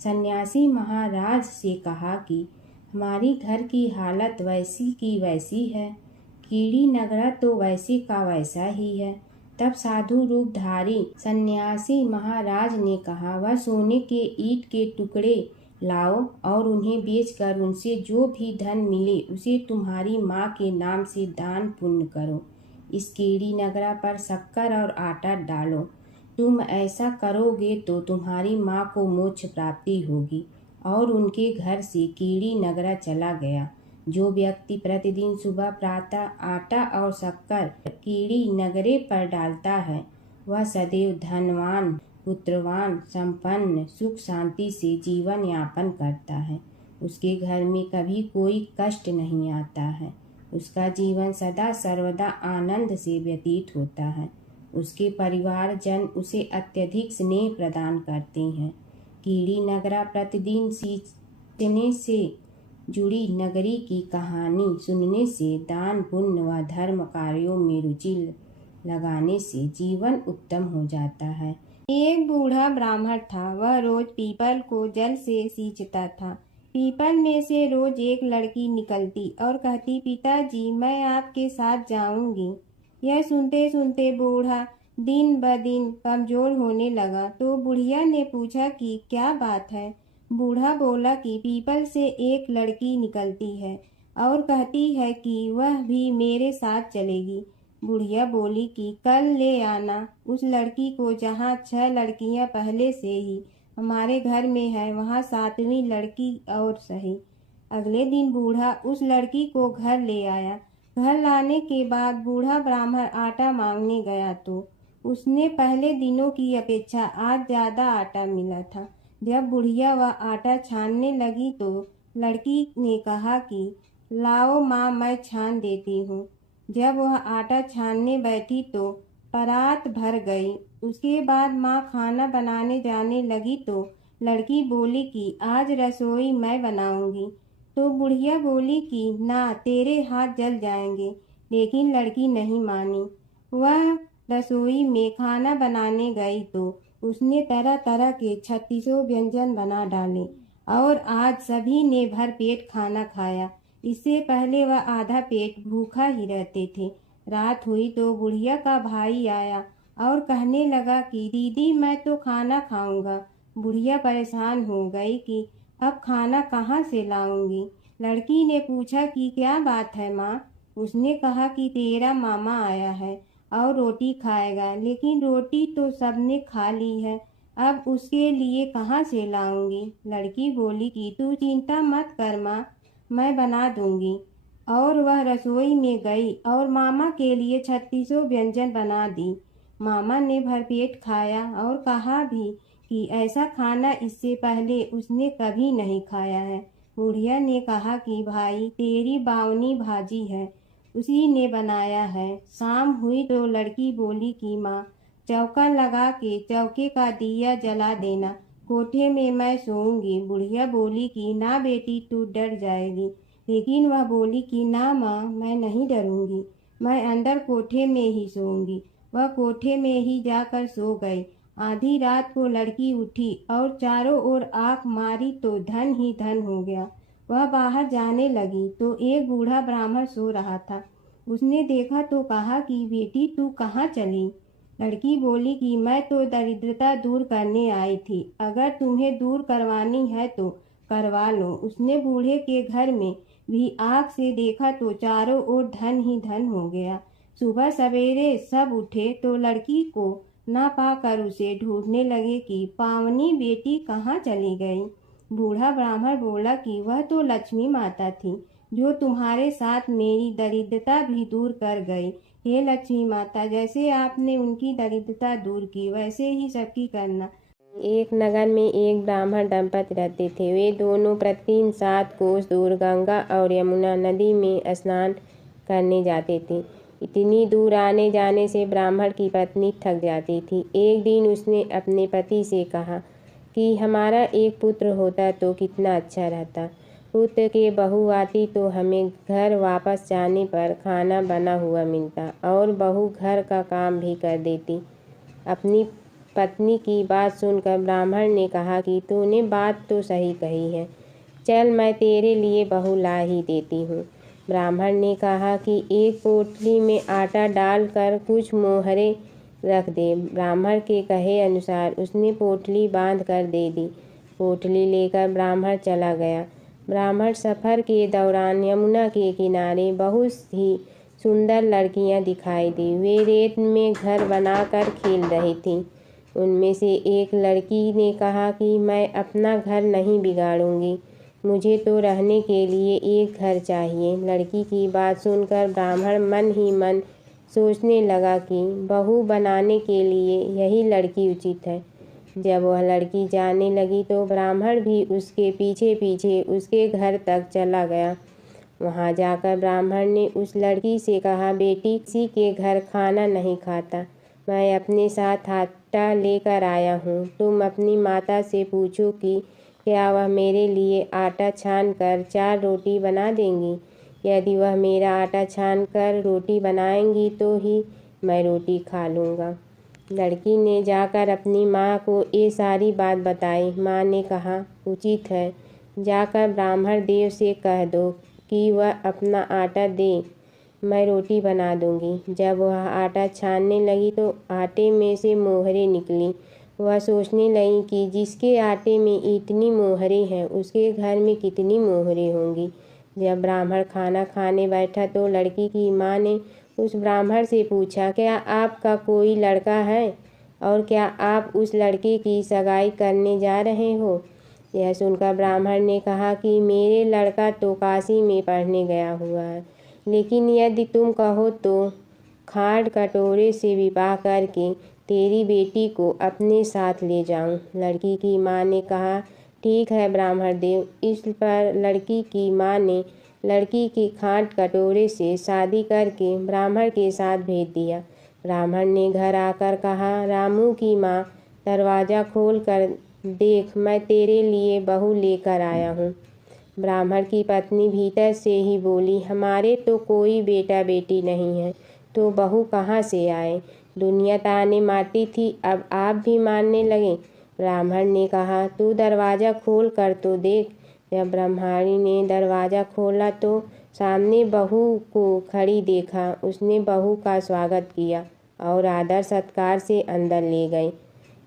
सन्यासी महाराज से कहा कि हमारी घर की हालत वैसी की वैसी है, कीड़ी नगरा तो वैसे का वैसा ही है। तब साधु रूपधारी सन्यासी महाराज ने कहा, वह सोने के ईंट के टुकड़े लाओ और उन्हें बेचकर उनसे जो भी धन मिले उसे तुम्हारी माँ के नाम से दान पुण्य करो। इस कीड़ी नगरा पर शक्कर और आटा डालो। तुम ऐसा करोगे तो तुम्हारी माँ को मोक्ष प्राप्ति होगी। और उनके घर से कीड़ी नगरा चला गया। जो व्यक्ति प्रतिदिन सुबह प्रातः आटा और शक्कर कीड़ी नगरे पर डालता है वह सदैव धनवान, पुत्रवान, संपन्न, सुख शांति से जीवन यापन करता है। उसके घर में कभी कोई कष्ट नहीं आता है। उसका जीवन सदा सर्वदा आनंद से व्यतीत होता है। उसके परिवार जन उसे अत्यधिक स्नेह प्रदान करते हैं। कीड़ी नगरा प्रतिदिन सींचने से जुड़ी नगरी की कहानी सुनने से, दान पुण्य व धर्म कार्यों में रुचि लगाने से जीवन उत्तम हो जाता है। एक बूढ़ा ब्राह्मण था। वह रोज पीपल को जल से सींचता था। पीपल में से रोज एक लड़की निकलती और कहती, पिताजी मैं आपके साथ जाऊंगी। यह सुनते सुनते बूढ़ा दिन ब दिन कमजोर होने लगा। तो बुढ़िया ने पूछा कि क्या बात है। बूढ़ा बोला कि पीपल से एक लड़की निकलती है और कहती है कि वह भी मेरे साथ चलेगी। बुढ़िया बोली कि कल ले आना उस लड़की को। जहाँ 6 लड़कियां पहले से ही हमारे घर में है वहाँ 7वीं लड़की और सही। अगले दिन बूढ़ा उस लड़की को घर ले आया। घर लाने के बाद बूढ़ा ब्राह्मण आटा मांगने गया तो उसने पहले दिनों की अपेक्षा आज ज्यादा आटा मिला था। जब बुढ़िया वह आटा छानने लगी तो लड़की ने कहा कि लाओ माँ मैं छान देती हूँ। जब वह आटा छानने बैठी तो परात भर गई। उसके बाद माँ खाना बनाने जाने लगी तो लड़की बोली कि आज रसोई मैं बनाऊंगी। तो बुढ़िया बोली कि ना तेरे हाथ जल जाएंगे। लेकिन लड़की नहीं मानी। वह रसोई में खाना बनाने गई तो उसने तरह तरह के 36 व्यंजन बना डाले और आज सभी ने भर पेट खाना खाया। इससे पहले वह आधा पेट भूखा ही रहते थे। रात हुई तो बुढ़िया का भाई आया और कहने लगा कि दीदी मैं तो खाना खाऊंगा। बुढ़िया परेशान हो गई कि अब खाना कहाँ से लाऊंगी। लड़की ने पूछा कि क्या बात है माँ। उसने कहा कि तेरा मामा आया है और रोटी खाएगा, लेकिन रोटी तो सबने खा ली है, अब उसके लिए कहाँ से लाऊंगी। लड़की बोली कि तू चिंता मत कर माँ, मैं बना दूंगी। और वह रसोई में गई और मामा के लिए 36 व्यंजन बना दी। मामा ने भरपेट खाया और कहा भी कि ऐसा खाना इससे पहले उसने कभी नहीं खाया है। बुढ़िया ने कहा कि भाई तेरी बावनी भाजी है, उसी ने बनाया है। शाम हुई तो लड़की बोली कि माँ चौका लगा के चौके का दिया जला देना। कोठे में मैं सोऊंगी। बुढ़िया बोली कि ना बेटी, तू डर जाएगी। लेकिन वह बोली कि ना माँ, मैं नहीं डरूंगी, मैं अंदर कोठे में ही सोऊंगी। वह कोठे में ही जाकर सो गई। आधी रात को लड़की उठी और चारों ओर आंख मारी तो धन ही धन हो गया। वह बाहर जाने लगी तो एक बूढ़ा ब्राह्मण सो रहा था। उसने देखा तो कहा कि बेटी, तू कहाँ चली? लड़की बोली कि मैं तो दरिद्रता दूर करने आई थी, अगर तुम्हें दूर करवानी है तो करवा लो। उसने बूढ़े के घर में भी आँख से देखा तो चारों ओर धन ही धन हो गया। सुबह सवेरे सब उठे तो लड़की को ना पाकर उसे ढूंढने लगे कि पावनी बेटी कहाँ चली गई। बूढ़ा ब्राह्मण बोला कि वह तो लक्ष्मी माता थी, जो तुम्हारे साथ मेरी दरिद्रता भी दूर कर गई। हे लक्ष्मी माता, जैसे आपने उनकी दरिद्रता दूर की, वैसे ही सबकी करना। एक नगर में एक ब्राह्मण दंपति रहते थे। वे दोनों प्रतिदिन 7 कोस दूर गंगा और यमुना नदी में स्नान करने जाते थे। इतनी दूर आने जाने से ब्राह्मण की पत्नी थक जाती थी। एक दिन उसने अपने पति से कहा कि हमारा एक पुत्र होता तो कितना अच्छा रहता। पुत्र के बहू आती तो हमें घर वापस जाने पर खाना बना हुआ मिलता और बहू घर का काम भी कर देती। अपनी पत्नी की बात सुनकर ब्राह्मण ने कहा कि तूने बात तो सही कही है, चल मैं तेरे लिए बहू ला ही देती हूँ। ब्राह्मण ने कहा कि एक पोटली में आटा डालकर कुछ मोहरे रख दे। ब्राह्मण के कहे अनुसार उसने पोटली बांध कर दे दी। पोटली लेकर ब्राह्मण चला गया। ब्राह्मण सफ़र के दौरान यमुना के किनारे बहुत ही सुंदर लड़कियां दिखाई दी। वे रेत में घर बनाकर खेल रही थीं। उनमें से एक लड़की ने कहा कि मैं अपना घर नहीं बिगाड़ूंगी, मुझे तो रहने के लिए एक घर चाहिए। लड़की की बात सुनकर ब्राह्मण मन ही मन सोचने लगा कि बहू बनाने के लिए यही लड़की उचित है। जब वह लड़की जाने लगी तो ब्राह्मण भी उसके पीछे पीछे उसके घर तक चला गया। वहां जाकर ब्राह्मण ने उस लड़की से कहा, बेटी, किसी के घर खाना नहीं खाता, मैं अपने साथ आटा लेकर आया हूँ। तुम अपनी माता से पूछो कि क्या वह मेरे लिए आटा छान कर 4 रोटी बना देंगी। यदि वह मेरा आटा छान कर रोटी बनाएंगी तो ही मैं रोटी खा लूँगा। लड़की ने जाकर अपनी माँ को ये सारी बात बताई। माँ ने कहा, उचित है, जाकर ब्राह्मण देव से कह दो कि वह अपना आटा दे, मैं रोटी बना दूंगी। जब वह आटा छानने लगी तो आटे में से मोहरे निकली। वह सोचने लगी कि जिसके आटे में इतनी मोहरे हैं उसके घर में कितनी मोहरे होंगी। जब ब्राह्मण खाना खाने बैठा तो लड़की की माँ ने उस ब्राह्मण से पूछा, क्या आपका कोई लड़का है और क्या आप उस लड़के की सगाई करने जा रहे हो? यह सुनकर ब्राह्मण ने कहा कि मेरे लड़का तो काशी में पढ़ने गया हुआ है, लेकिन यदि तुम कहो तो खाड़ कटोरे से विवाह करके तेरी बेटी को अपने साथ ले जाऊं। लड़की की माँ ने कहा, ठीक है ब्राह्मण देव। इस पर लड़की की माँ ने लड़की की खाट कटोरे से शादी करके ब्राह्मण के साथ भेज दिया। ब्राह्मण ने घर आकर कहा, रामू की माँ, दरवाज़ा खोल कर देख, मैं तेरे लिए बहू लेकर आया हूँ। ब्राह्मण की पत्नी भीतर से ही बोली, हमारे तो कोई बेटा बेटी नहीं है, तो बहू कहाँ से आए? दुनिया ताने मारती थी, अब आप भी मारने लगे। ब्राह्मण ने कहा, तू दरवाज़ा खोल कर तो देख। जब ब्रह्मचारी ने दरवाज़ा खोला तो सामने बहू को खड़ी देखा। उसने बहू का स्वागत किया और आदर सत्कार से अंदर ले गई।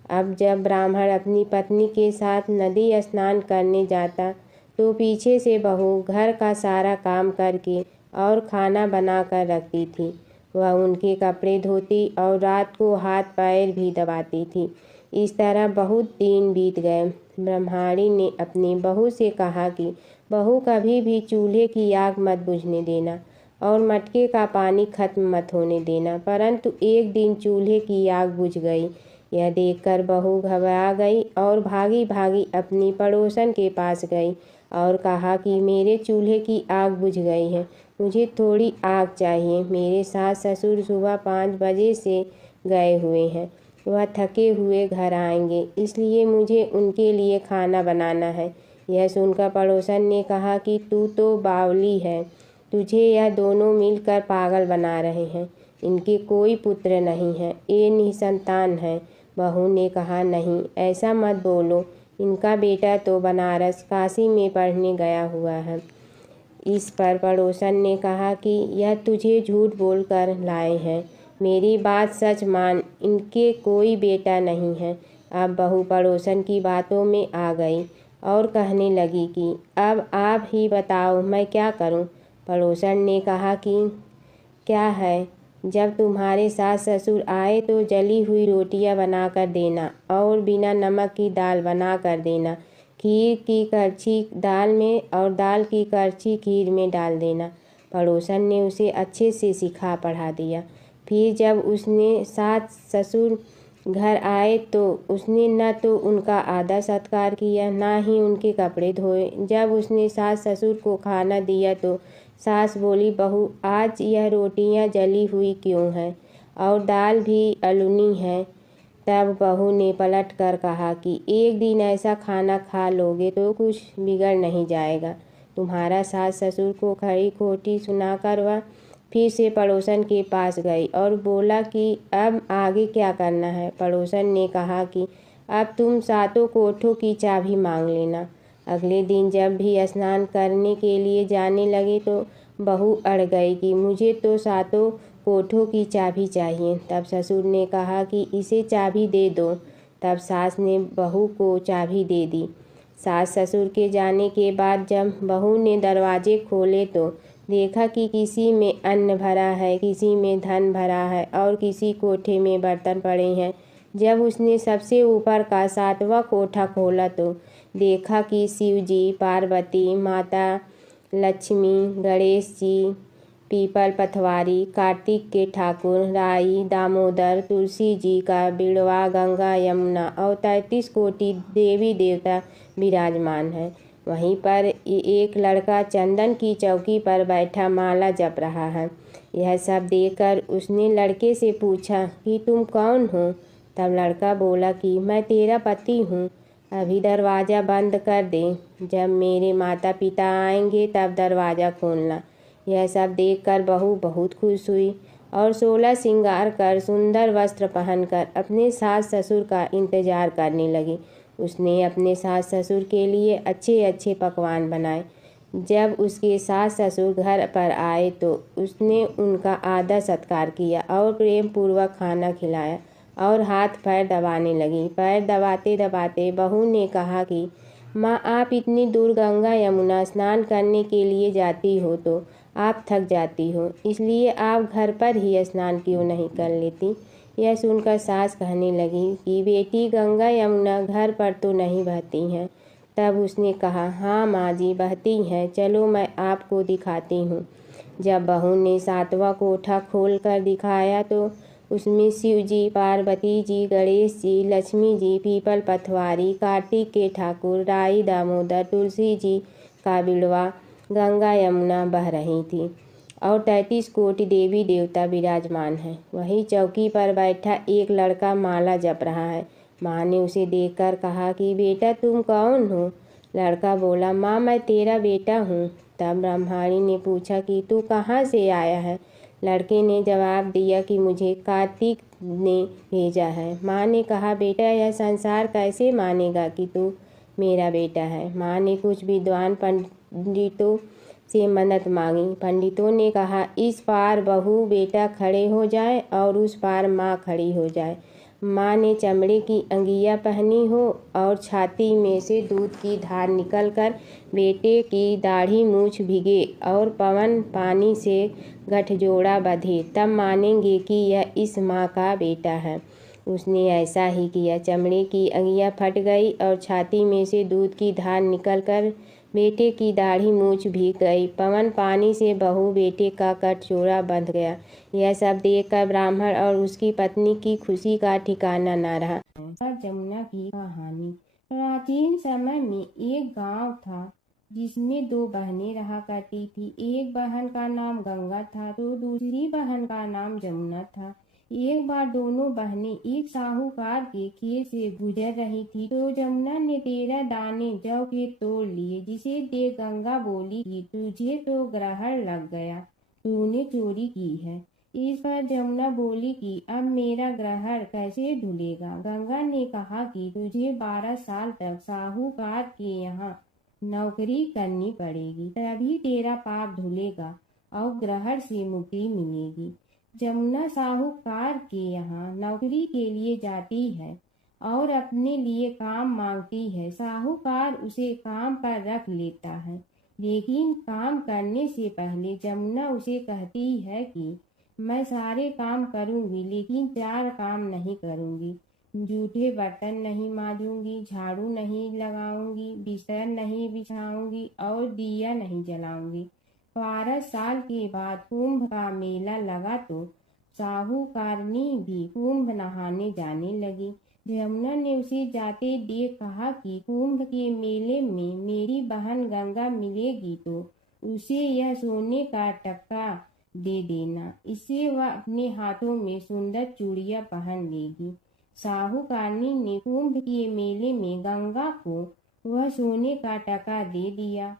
अब जब ब्राह्मण अपनी पत्नी के साथ नदी स्नान करने जाता तो पीछे से बहू घर का सारा काम करके और खाना बना कर रखती थी। वह उनके कपड़े धोती और रात को हाथ पैर भी दबाती थी। इस तरह बहुत दिन बीत गए। ब्रह्मचारी ने अपनी बहू से कहा कि बहू, कभी भी चूल्हे की आग मत बुझने देना और मटके का पानी खत्म मत होने देना। परंतु एक दिन चूल्हे की आग बुझ गई। यह देखकर बहू घबरा गई और भागी भागी अपनी पड़ोसन के पास गई और कहा कि मेरे चूल्हे की आग बुझ गई है, मुझे थोड़ी आग चाहिए। मेरे सास ससुर सुबह 5 बजे से गए हुए हैं, वह थके हुए घर आएंगे, इसलिए मुझे उनके लिए खाना बनाना है। यह सुनकर पड़ोसन ने कहा कि तू तो बावली है, तुझे यह दोनों मिलकर पागल बना रहे हैं। इनके कोई पुत्र नहीं है, ये निसंतान है। बहू ने कहा, नहीं ऐसा मत बोलो, इनका बेटा तो बनारस काशी में पढ़ने गया हुआ है। इस पर पड़ोसन ने कहा कि यह तुझे झूठ बोलकर लाए हैं, मेरी बात सच मान, इनके कोई बेटा नहीं है। अब बहू पड़ोसन की बातों में आ गई और कहने लगी कि अब आप ही बताओ मैं क्या करूं। पड़ोसन ने कहा कि क्या है, जब तुम्हारे सास ससुर आए तो जली हुई रोटियां बना कर देना और बिना नमक की दाल बना कर देना, खीर की करछी दाल में और दाल की करछी खीर में डाल देना। पड़ोसन ने उसे अच्छे से सिखा पढ़ा दिया। फिर जब उसने सास ससुर घर आए तो उसने न तो उनका आदर सत्कार किया, ना ही उनके कपड़े धोए। जब उसने सास ससुर को खाना दिया तो सास बोली, बहू आज यह रोटियां जली हुई क्यों हैं और दाल भी अलूनी है। तब बहू ने पलट कर कहा कि एक दिन ऐसा खाना खा लोगे तो कुछ बिगड़ नहीं जाएगा। तुम्हारा सास ससुर को खरी खोटी सुनाकर वह फिर से पड़ोसन के पास गई और बोला कि अब आगे क्या करना है। पड़ोसन ने कहा कि अब तुम सातों कोठों की चाबी मांग लेना। अगले दिन जब भी स्नान करने के लिए जाने लगे तो बहू अड़ गई कि मुझे तो सातों कोठों की चाबी चाहिए। तब ससुर ने कहा कि इसे चाबी दे दो। तब सास ने बहू को चाबी दे दी। सास ससुर के जाने के बाद जब बहू ने दरवाजे खोले तो देखा कि किसी में अन्न भरा है, किसी में धन भरा है और किसी कोठे में बर्तन पड़े हैं। जब उसने सबसे ऊपर का 7वां कोठा खोला तो देखा कि शिव जी, पार्वती माता, लक्ष्मी, गणेश जी, पीपल पथवारी, कार्तिक के ठाकुर, राई, दामोदर, तुलसी जी का बिड़वा, गंगा, यमुना और 33 कोटि देवी देवता विराजमान है। वहीं पर एक लड़का चंदन की चौकी पर बैठा माला जप रहा है। यह सब देखकर उसने लड़के से पूछा कि तुम कौन हो। तब लड़का बोला कि मैं तेरा पति हूँ, अभी दरवाज़ा बंद कर दे, जब मेरे माता पिता आएंगे तब दरवाज़ा खोलना। यह सब देखकर बहू बहुत खुश हुई और 16 श्रृंगार कर सुंदर वस्त्र पहनकर अपने सास ससुर का इंतजार करने लगी। उसने अपने सास ससुर के लिए अच्छे अच्छे पकवान बनाए। जब उसके सास ससुर घर पर आए तो उसने उनका आदर सत्कार किया और प्रेम पूर्वक खाना खिलाया और हाथ पैर दबाने लगी। पैर दबाते दबाते बहू ने कहा कि माँ, आप इतनी दूर गंगा यमुना स्नान करने के लिए जाती हो तो आप थक जाती हो, इसलिए आप घर पर ही स्नान क्यों नहीं कर लेती। यह सुनकर सास कहने लगी कि बेटी, गंगा यमुना घर पर तो नहीं बहती हैं। तब उसने कहा, हाँ माँ जी, बहती हैं, चलो मैं आपको दिखाती हूँ। जब बहू ने 7वां कोठा खोल कर दिखाया तो उसमें शिव जी, पार्वती जी, गणेश जी, लक्ष्मी जी, पीपल पथवारी, कार्तिक के ठाकुर, राई, दामोदर, तुलसी जी का बिड़वा, गंगा यमुना बह रही थी और 33 कोटि देवी देवता विराजमान हैं। वहीं चौकी पर बैठा एक लड़का माला जप रहा है। माँ ने उसे देखकर कहा कि बेटा, तुम कौन हो। लड़का बोला, माँ मैं तेरा बेटा हूँ। तब ब्रह्माणी ने पूछा कि तू कहाँ से आया है। लड़के ने जवाब दिया कि मुझे कार्तिक ने भेजा है। माँ ने कहा, बेटा यह संसार कैसे मानेगा कि तू मेरा बेटा है। माँ ने कुछ विद्वान पंडितों से मन्नत मांगी। पंडितों ने कहा, इस पार बहू बेटा खड़े हो जाए और उस पार माँ खड़ी हो जाए। माँ ने चमड़े की अंगिया पहनी हो और छाती में से दूध की धार निकलकर बेटे की दाढ़ी मूछ भिगे और पवन पानी से गठजोड़ा बंधे, तब मानेंगे कि यह इस माँ का बेटा है। उसने ऐसा ही किया। चमड़े की अंगिया फट गई और छाती में से दूध की धार निकलकर बेटे की दाढ़ी मूछ भीग गई। पवन पानी से बहू बेटे का गठजोड़ा बंध गया। यह सब देखकर ब्राह्मण और उसकी पत्नी की खुशी का ठिकाना न रहा। और जमुना की कहानी। प्राचीन समय में एक गांव था जिसमें 2 बहनें रहा करती थी। एक बहन का नाम गंगा था तो दूसरी बहन का नाम जमुना था। एक बार दोनों बहनें एक साहूकार के खेत से गुजर रही थी तो जमुना ने 13 दाने जौ के तोड़ लिए। जिसे देख गंगा बोली कि तुझे तो ग्रहण लग गया, तूने चोरी की है। इस पर जमुना बोली कि अब मेरा ग्रहण कैसे धुलेगा। गंगा ने कहा कि तुझे 12 साल तक साहूकार के यहाँ नौकरी करनी पड़ेगी, तभी तेरा पाप धुलेगा और ग्रहण से मुक्ति मिलेगी। जमुना साहूकार के यहाँ नौकरी के लिए जाती है और अपने लिए काम मांगती है। साहूकार उसे काम पर रख लेता है, लेकिन काम करने से पहले जमुना उसे कहती है कि मैं सारे काम करूंगी लेकिन 4 काम नहीं करूंगी। जूठे बर्तन नहीं मांजूंगी, झाड़ू नहीं लगाऊंगी, बिस्तर नहीं बिछाऊंगी और दिया नहीं जलाऊंगी। 12 साल के बाद कुंभ का मेला लगा तो साहूकारनी भी कुंभ नहाने जाने लगी। जमुना ने उसे जाते देख कहा कि कुंभ के मेले में मेरी बहन गंगा मिलेगी तो उसे यह सोने का टक्का दे देना, इससे वह अपने हाथों में सुंदर चूड़ियां पहन लेगी। साहूकारनी ने कुंभ के मेले में गंगा को वह सोने का टका दे दिया।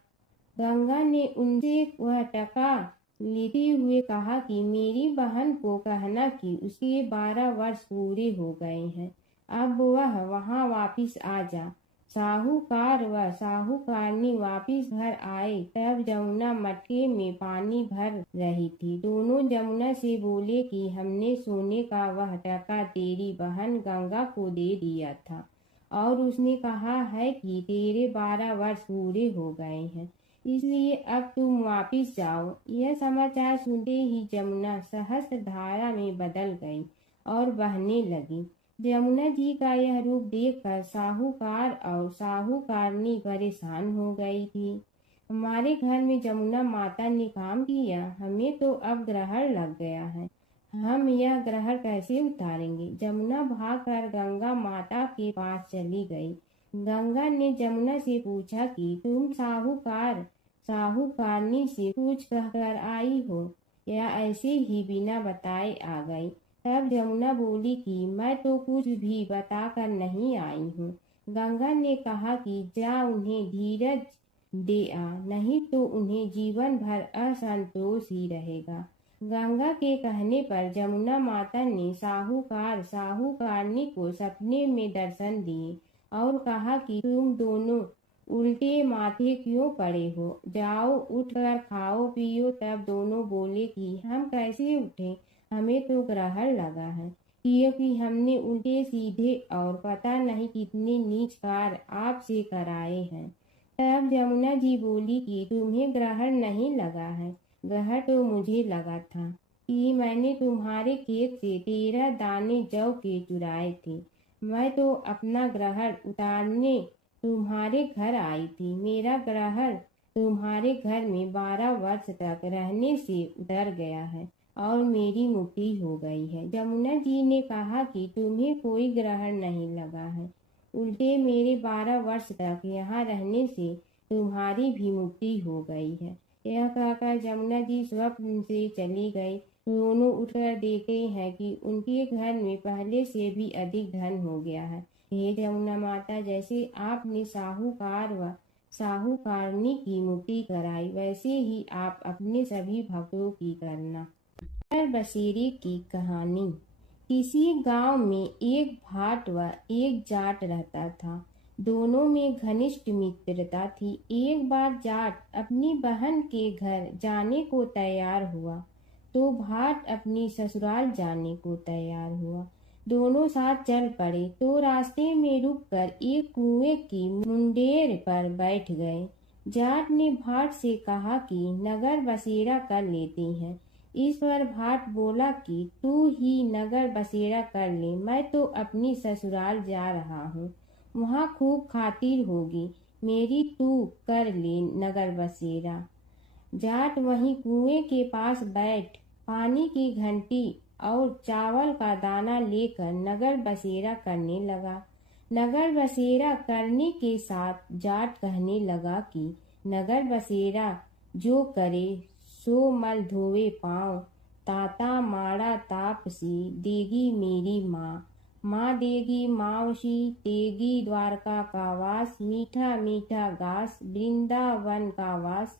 गंगा ने उनसे वह टका लेते हुए कहा कि मेरी बहन को कहना कि उसके 12 वर्ष पूरे हो गए हैं, अब वह वहां वापिस आ जा। साहूकार व साहूकारनी वापिस घर आए तब जमुना मटके में पानी भर रही थी। दोनों जमुना से बोले कि हमने सोने का वह टका तेरी बहन गंगा को दे दिया था और उसने कहा है कि तेरे 12 वर्ष पूरे हो गए हैं, इसलिए अब तुम वापिस जाओ। यह समाचार सुनते ही जमुना सहस्त्र धारा में बदल गई और बहने लगी। जमुना जी का यह रूप देखकर साहूकार और साहूकारनी परेशान हो गई थी। हमारे घर में जमुना माता ने काम किया, हमें तो अब ग्रहण लग गया है, हम यह ग्रहण कैसे उतारेंगे। जमुना भागकर गंगा माता के पास चली गई। गंगा ने जमुना से पूछा कि तुम साहूकारनी से कुछ कहकर आई हो या ऐसे ही बिना बताए आ गई। तब जमुना बोली कि मैं तो कुछ भी बताकर नहीं आई हूँ। गंगा ने कहा कि जा उन्हें धीरज दे आ, नहीं तो उन्हें जीवन भर असंतोष ही रहेगा। गंगा के कहने पर जमुना माता ने साहूकारनी को सपने में दर्शन दिए और कहा कि तुम दोनों उल्टे माथे क्यों पड़े हो, जाओ उठकर खाओ पियो। तब दोनों बोले कि हम कैसे उठें, हमें तो ग्रहण लगा है, क्योंकि हमने उल्टे सीधे और पता नहीं कितने नीच कार्य आपसे कराए हैं। तब जमुना जी बोली कि तुम्हें ग्रहण नहीं लगा है, ग्रहण तो मुझे लगा था कि मैंने तुम्हारे खेत से 13 दाने जौ के चुराए थे। मैं तो अपना ग्रहण उतारने तुम्हारे घर आई थी। मेरा ग्रहण तुम्हारे घर में 12 वर्ष तक रहने से उतर गया है और मेरी मुक्ति हो गई है। जमुना जी ने कहा कि तुम्हें कोई ग्रहण नहीं लगा है, उल्टे मेरे 12 वर्ष तक यहाँ रहने से तुम्हारी भी मुक्ति हो गई है। यह कहकर जमुना जी स्वप्न से चली गई। दोनों उठकर देखते हैं कि उनके घर में पहले से भी अधिक धन हो गया है। हे जमुना माता, जैसे आपने साहूकार व साहूकारनी की मुक्ति कराई, वैसे ही आप अपने सभी भक्तों की करना। नगर बसेरे की कहानी। किसी गांव में एक भाट व एक जाट रहता था। दोनों में घनिष्ठ मित्रता थी। एक बार जाट अपनी बहन के घर जाने को तैयार हुआ तो भाट अपनी ससुराल जाने को तैयार हुआ। दोनों साथ चल पड़े तो रास्ते में रुककर एक कुएं की मुंडेर पर बैठ गए। जाट ने भाट से कहा कि नगर बसेरा कर लेते हैं। इस पर भाट बोला कि तू ही नगर बसेरा कर ले, मैं तो अपनी ससुराल जा रहा हूँ, वहाँ खूब खातिर होगी मेरी, तू कर ले नगर बसेरा। जाट वहीं कुएं के पास बैठ पानी की घंटी और चावल का दाना लेकर नगर बसेरा करने लगा। नगर बसेरा करने के साथ जाट कहने लगा कि नगर बसेरा जो करे सो मल धोवे पाँव, ताता माड़ा तापसी देगी मेरी माँ। माँ देगी मावशी तेगी द्वारका का वास, मीठा मीठा घास वृंदावन का वास।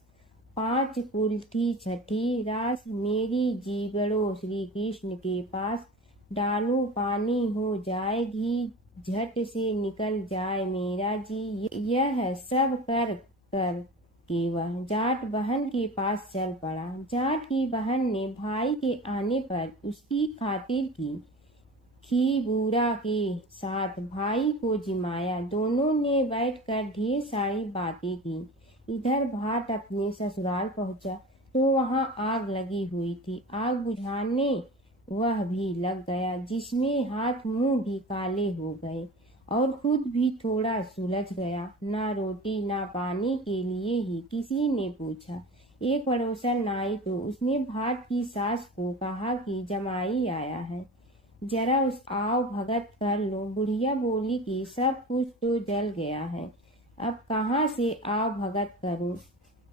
5 कुल्ठी छठी रास मेरी जीवड़ो श्री कृष्ण के पास। डालू पानी हो जाए घी झट से निकल जाए मेरा जी। यह सब कर कर के वह जाट बहन के पास चल पड़ा। जाट की बहन ने भाई के आने पर उसकी खातिर की खी बूढ़ा के साथ भाई को जिमाया। दोनों ने बैठकर ढेर सारी बातें की। इधर भाट अपने ससुराल पहुंचा तो वहां आग लगी हुई थी। आग बुझाने वह भी लग गया, जिसमें हाथ मुंह भी काले हो गए और खुद भी थोड़ा सुलझ गया। ना रोटी ना पानी के लिए ही किसी ने पूछा। एक पड़ोसन आई तो उसने भाट की सास को कहा कि जमाई आया है, जरा उस आओ भगत कर लो। बुढ़िया बोली कि सब कुछ तो जल गया है, अब कहाँ से आओ भगत करूं।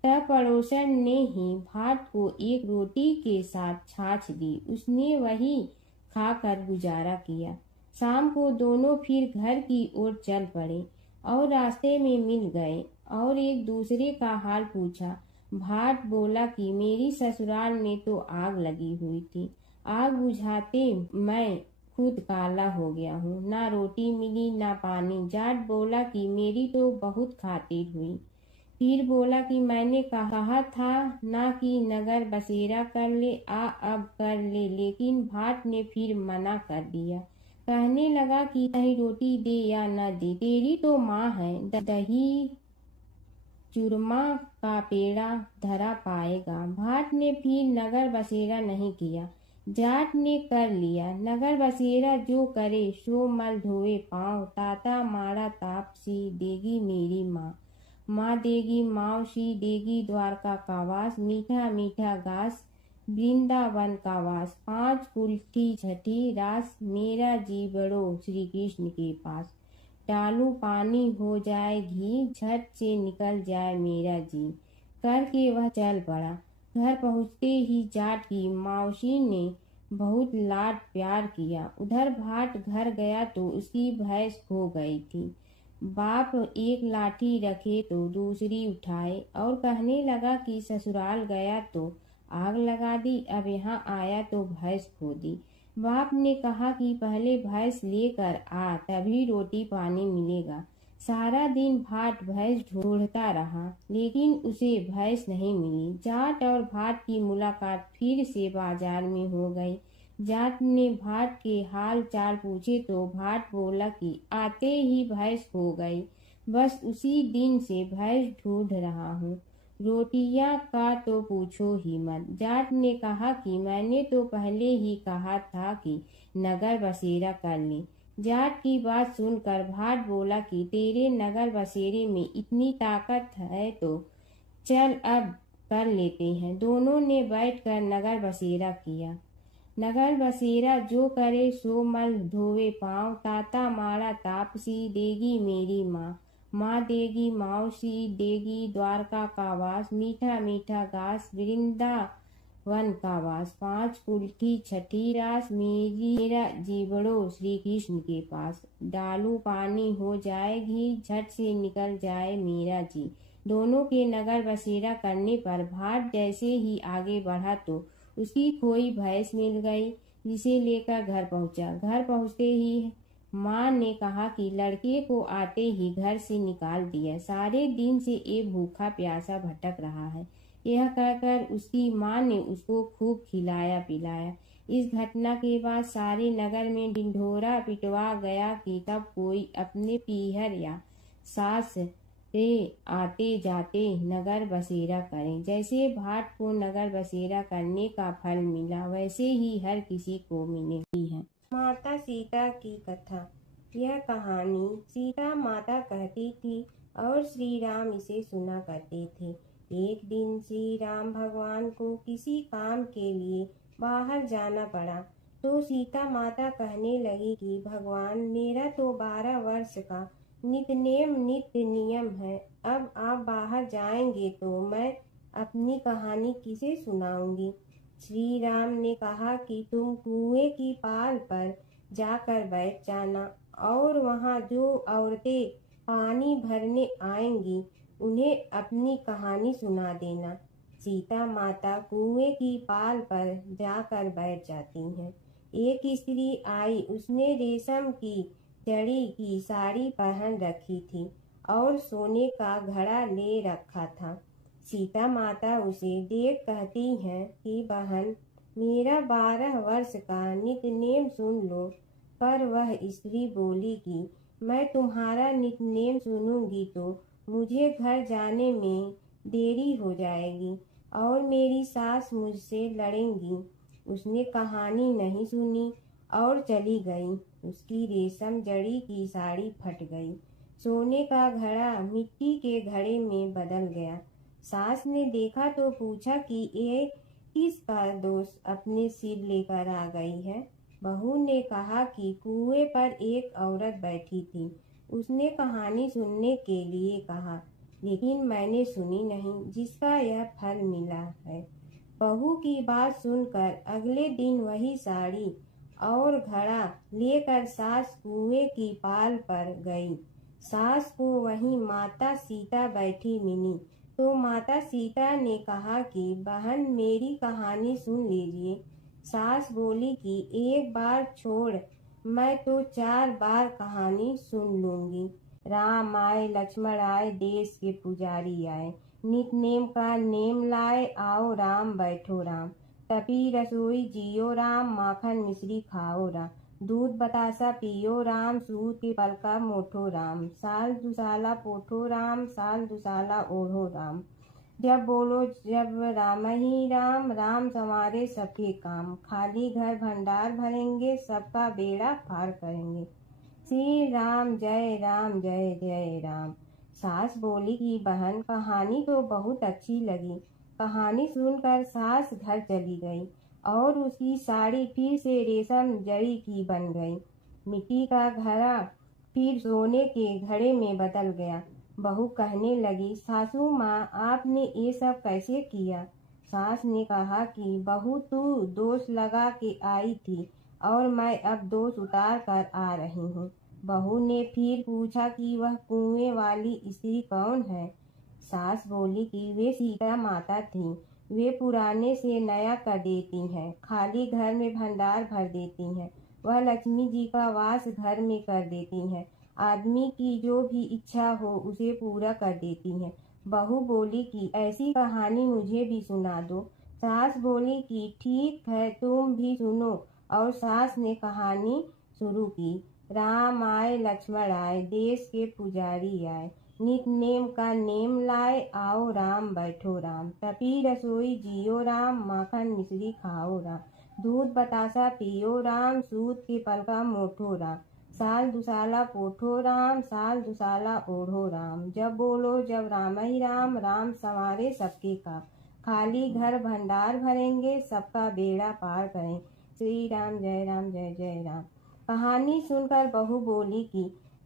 तब पड़ोसन ने ही भाट को एक रोटी के साथ छाछ दी। उसने वही खाकर गुजारा किया। शाम को दोनों फिर घर की ओर चल पड़े और रास्ते में मिल गए और एक दूसरे का हाल पूछा। भाट बोला कि मेरी ससुराल में तो आग लगी हुई थी, आग बुझाते मैं खुद काला हो गया हूँ, ना रोटी मिली ना पानी। जाट बोला कि मेरी तो बहुत खातिर हुई। फिर बोला कि मैंने कहा था ना कि नगर बसेरा कर ले, अब कर ले, लेकिन भाट ने फिर मना कर दिया। कहने लगा कि चाहे रोटी दे या न दे, तेरी तो माँ है, दही चूरमा का पेड़ा धरा पाएगा। भाट ने फिर नगर बसेरा नहीं किया, जाट ने कर लिया। नगर बसेरा जो करे सो मल धोए पाँव। ताता माड़ा तापसी देगी मेरी माँ। माँ देगी मावशी देगी द्वारका का वास, मीठा मीठा घास वृंदावन का वास। 5 कुल्ठी छठी रास मेरा जीवड़ो श्री कृष्ण के पास। डालू पानी हो जाए घी झट से निकल जाए मेरा जी। करके वह चल पड़ा। घर पहुँचते ही जाट की मावशी ने बहुत लाड प्यार किया। उधर भाट घर गया तो उसकी भैंस खो गई थी। बाप एक लाठी रखे तो दूसरी उठाए और कहने लगा कि ससुराल गया तो आग लगा दी, अब यहाँ आया तो भैंस खो दी। बाप ने कहा कि पहले भैंस लेकर आ, तभी रोटी पानी मिलेगा। सारा दिन भाट भैंस ढूंढता रहा, लेकिन उसे भैंस नहीं मिली। जाट और भाट की मुलाकात फिर से बाजार में हो गई। जाट ने भाट के हाल चाल पूछे तो भाट बोला कि आते ही भैंस खो गई, बस उसी दिन से भैंस ढूंढ रहा हूँ। रोटियां का तो पूछो ही मत। जाट ने कहा कि मैंने तो पहले ही कहा था कि नगर बसेरा कर ले। जाट की बात सुनकर भाट बोला कि तेरे नगर बसेरे में इतनी ताकत है तो चल अब कर लेते हैं। दोनों ने बैठकर नगर बसेरा किया। नगर बसेरा जो करे सो मल धोवे पाँव। ताता माड़ा तापसी देगी मेरी माँ। माँ देगी मावशी देगी द्वारका का वास, मीठा मीठा घास वृंदावन का वास। 5 कुल्ठी छठी रास मेरा जीवड़ो श्री कृष्ण के पास। डालू पानी हो जाए घी झट से निकल जाए मेरा जी। दोनों के नगर बसेरा करने पर भाट जैसे ही आगे बढ़ा तो उसकी खोई भैंस मिल गई, जिसे लेकर घर पहुंचा। घर पहुंचते ही माँ ने कहा कि लड़के को आते ही घर से निकाल दिया, सारे दिन से ये भूखा प्यासा भटक रहा है। यह कहकर उसकी माँ ने उसको खूब खिलाया पिलाया। इस घटना के बाद सारे नगर में ढिंढोरा पिटवा गया कि कब कोई अपने पीहर या सास से आते जाते नगर बसेरा करें। जैसे भाट को नगर बसेरा करने का फल मिला, वैसे ही हर किसी को मिलती है। माता सीता की कथा। यह कहानी सीता माता कहती थी और श्री राम इसे सुना करते थे। एक दिन श्री राम भगवान को किसी काम के लिए बाहर जाना पड़ा तो सीता माता कहने लगी कि भगवान, मेरा तो 12 वर्ष का नित्य नियम है, अब आप बाहर जाएंगे तो मैं अपनी कहानी किसे सुनाऊंगी। श्री राम ने कहा कि तुम कुएं की पाल पर जाकर बैठ जाना और वहाँ जो औरतें पानी भरने आएंगी उन्हें अपनी कहानी सुना देना। सीता माता कुएं की पाल पर जाकर बैठ जाती हैं। एक स्त्री आई, उसने रेशम की जड़ी की साड़ी पहन रखी थी और सोने का घड़ा ले रखा था। सीता माता उसे देख कहती हैं कि बहन, मेरा 12 वर्ष का नितनेम सुन लो। पर वह स्त्री बोली कि मैं तुम्हारा नितनेम सुनूंगी तो मुझे घर जाने में देरी हो जाएगी और मेरी सास मुझसे लड़ेंगी। उसने कहानी नहीं सुनी और चली गई। उसकी रेशम जड़ी की साड़ी फट गई, सोने का घड़ा मिट्टी के घड़े में बदल गया। सास ने देखा तो पूछा कि ये किसका दोष अपने सिर लेकर आ गई है। बहू ने कहा कि कुएं पर एक औरत बैठी थी, उसने कहानी सुनने के लिए कहा, लेकिन मैंने सुनी नहीं, जिसका यह फल मिला है। बहू की बात सुनकर अगले दिन वही साड़ी और घड़ा लेकर सास कुएं की पाल पर गई। सास को वहीं माता सीता बैठी मिली तो माता सीता ने कहा कि बहन, मेरी कहानी सुन लीजिए। सास बोली कि एक बार छोड़, मैं तो 4 बार कहानी सुन लूंगी। राम आए, लक्ष्मण आए, देश के पुजारी आए, नित नेम का नेम लाए, आओ राम बैठो राम। तपी रसोई जियो राम, माखन मिश्री खाओ राम। दूध बतासा पियो राम, सूत के पलका मोठो राम। साल दुसाला पोठो राम, साल दुसाला ओढ़ो राम। जब बोलो जब राम ही राम, राम संवारे सबके काम। खाली घर भंडार भरेंगे, सबका बेड़ा पार करेंगे। श्री राम जय राम जय जय राम। सास बोली कि बहन, कहानी तो बहुत अच्छी लगी। कहानी सुनकर सास घर चली गई और उसकी साड़ी फिर से रेशम जड़ी की बन गई। मिट्टी का घड़ा फिर सोने के घड़े में बदल गया। बहू कहने लगी, सासू माँ, आपने ये सब कैसे किया? सास ने कहा कि बहू, तू दोष लगा के आई थी और मैं अब दोष उतार कर आ रही हूँ। बहू ने फिर पूछा कि वह कुएं वाली स्त्री कौन है? सास बोली कि वे सीता माता थीं। वे पुराने से नया कर देती हैं, खाली घर में भंडार भर देती हैं। वह लक्ष्मी जी का वास घर में कर देती हैं। आदमी की जो भी इच्छा हो उसे पूरा कर देती हैं। बहू बोली कि ऐसी कहानी मुझे भी सुना दो। सास बोली कि ठीक है, तुम भी सुनो। और सास ने कहानी शुरू की। राम आए, लक्ष्मण आए, देश के पुजारी आए, नित नेम का नेम लाए, आओ राम बैठो राम। तपी रसोई जियो राम, माखन मिश्री खाओ राम। दूध बतासा पियो राम, सूत के पलका मोठो राम। साल दुसाला पोठो राम, साल दुसाला ओढ़ो राम। जब बोलो जब राम ही राम, राम संवारे सबके काम। खाली घर भंडार भरेंगे, सबका बेड़ा पार करें। श्री राम जय जय राम। कहानी सुनकर बहू बोली कि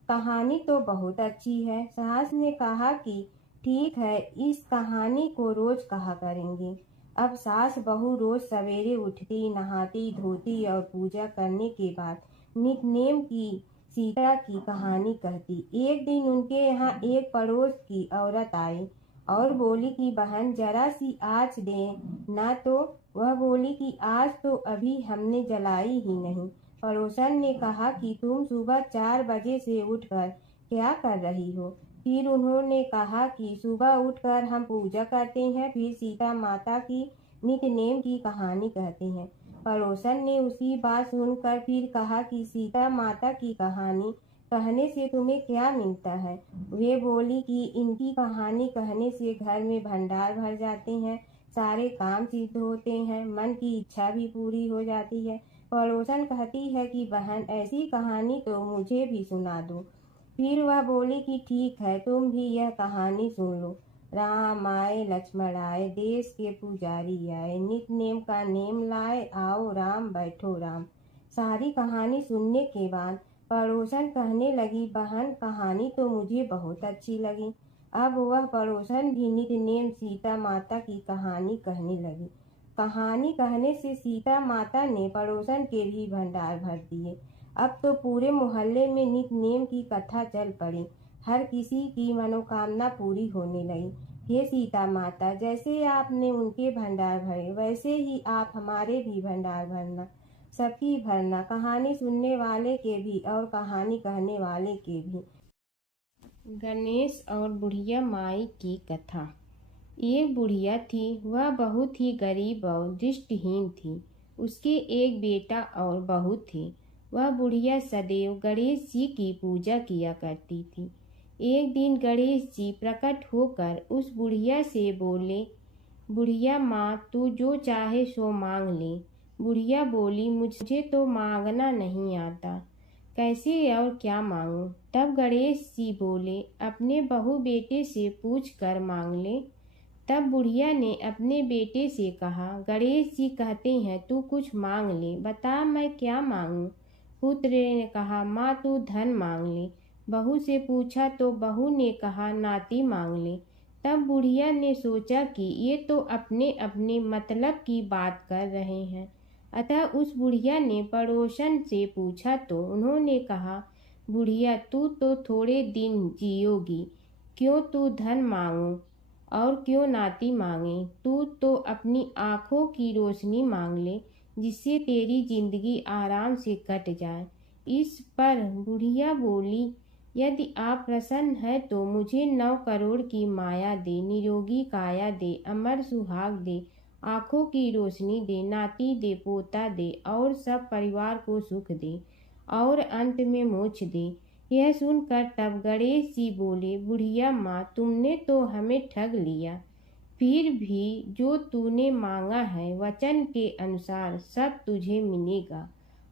कहानी तो बहुत अच्छी है। सास ने कहा कि ठीक है, इस कहानी को रोज कहा करेंगे। अब सास बहू रोज सवेरे उठती, नहाती धोती और पूजा करने के बाद नित नेम की सीता की कहानी कहती। एक दिन उनके यहाँ एक पड़ोस की औरत आई और बोली कि बहन, जरा सी आँच दे ना। तो वह बोली कि आज तो अभी हमने जलाई ही नहीं। पड़ोसन ने कहा कि तुम सुबह 4 बजे से उठकर क्या कर रही हो? फिर उन्होंने कहा कि सुबह उठकर हम पूजा करते हैं, फिर सीता माता की नित नेम की कहानी कहते हैं। पड़ोसन ने उसकी बात सुनकर फिर कहा कि सीता माता की कहानी कहने से तुम्हें क्या मिलता है? वे बोली कि इनकी कहानी कहने से घर में भंडार भर जाते हैं, सारे काम सिद्ध होते हैं, मन की इच्छा भी पूरी हो जाती है। पड़ोसन कहती है कि बहन, ऐसी कहानी तो मुझे भी सुना दो। फिर वह बोली कि ठीक है, तुम भी यह कहानी सुन लो। राम आए, लक्ष्मण आए, देश के पुजारी आए, नित नेम का नेम लाए, आओ राम बैठो राम। सारी कहानी सुनने के बाद पड़ोसन कहने लगी, बहन, कहानी तो मुझे बहुत अच्छी लगी। अब वह पड़ोसन भी नित नेम सीता माता की कहानी कहने लगी। कहानी कहने से सीता माता ने पड़ोसन के भी भंडार भर दिए। अब तो पूरे मोहल्ले में नित नेम की कथा चल पड़ी। हर किसी की मनोकामना पूरी होने लगी। हे सीता माता, जैसे आपने उनके भंडार भरे वैसे ही आप हमारे भी भंडार भरना, सबकी भरना, कहानी सुनने वाले के भी और कहानी कहने वाले के भी। गणेश और बुढ़िया माई की कथा। एक बुढ़िया थी, वह बहुत ही गरीब और दृष्टिहीन थी। उसके एक बेटा और बहू थे। वह बुढ़िया सदैव गणेश जी की पूजा किया करती थी। एक दिन गणेश जी प्रकट होकर उस बुढ़िया से बोले, बुढ़िया माँ, तू जो चाहे सो मांग ले। बुढ़िया बोली, मुझे तो मांगना नहीं आता, कैसे और क्या मांगूं? तब गणेश जी बोले, अपने बहू बेटे से पूछ कर मांग ले। तब बुढ़िया ने अपने बेटे से कहा, गणेश जी कहते हैं तू कुछ मांग ले, बता मैं क्या मांगूं? पुत्र ने कहा, माँ तू धन मांग ले। बहू से पूछा तो बहू ने कहा, नाती मांग ले। तब बुढ़िया ने सोचा कि ये तो अपने अपने मतलब की बात कर रहे हैं। अतः उस बुढ़िया ने पड़ोसन से पूछा तो उन्होंने कहा, बुढ़िया तू तो थोड़े दिन जियोगी, क्यों तू धन मांगो और क्यों नाती मांगे? तू तो अपनी आँखों की रोशनी मांग ले, जिससे तेरी जिंदगी आराम से कट जाए। इस पर बुढ़िया बोली, यदि आप प्रसन्न हैं तो मुझे 9 करोड़ की माया दे, निरोगी काया दे, अमर सुहाग दे, आँखों की रोशनी दे, नाती दे, पोता दे और सब परिवार को सुख दे और अंत में मोक्ष दे। यह सुनकर तब गणेश जी बोले, बुढ़िया माँ, तुमने तो हमें ठग लिया। फिर भी जो तूने मांगा है वचन के अनुसार सब तुझे मिलेगा।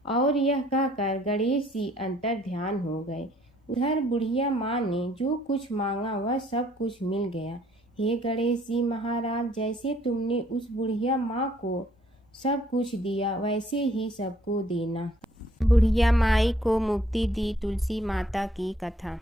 और यह कहकर गणेश जी अंतर ध्यान हो गए। उधर बुढ़िया माँ ने जो कुछ मांगा वह सब कुछ मिल गया। हे गणेश जी महाराज, जैसे तुमने उस बुढ़िया माँ को सब कुछ दिया वैसे ही सबको देना। बुढ़िया माई को मुक्ति दी तुलसी माता की कथा।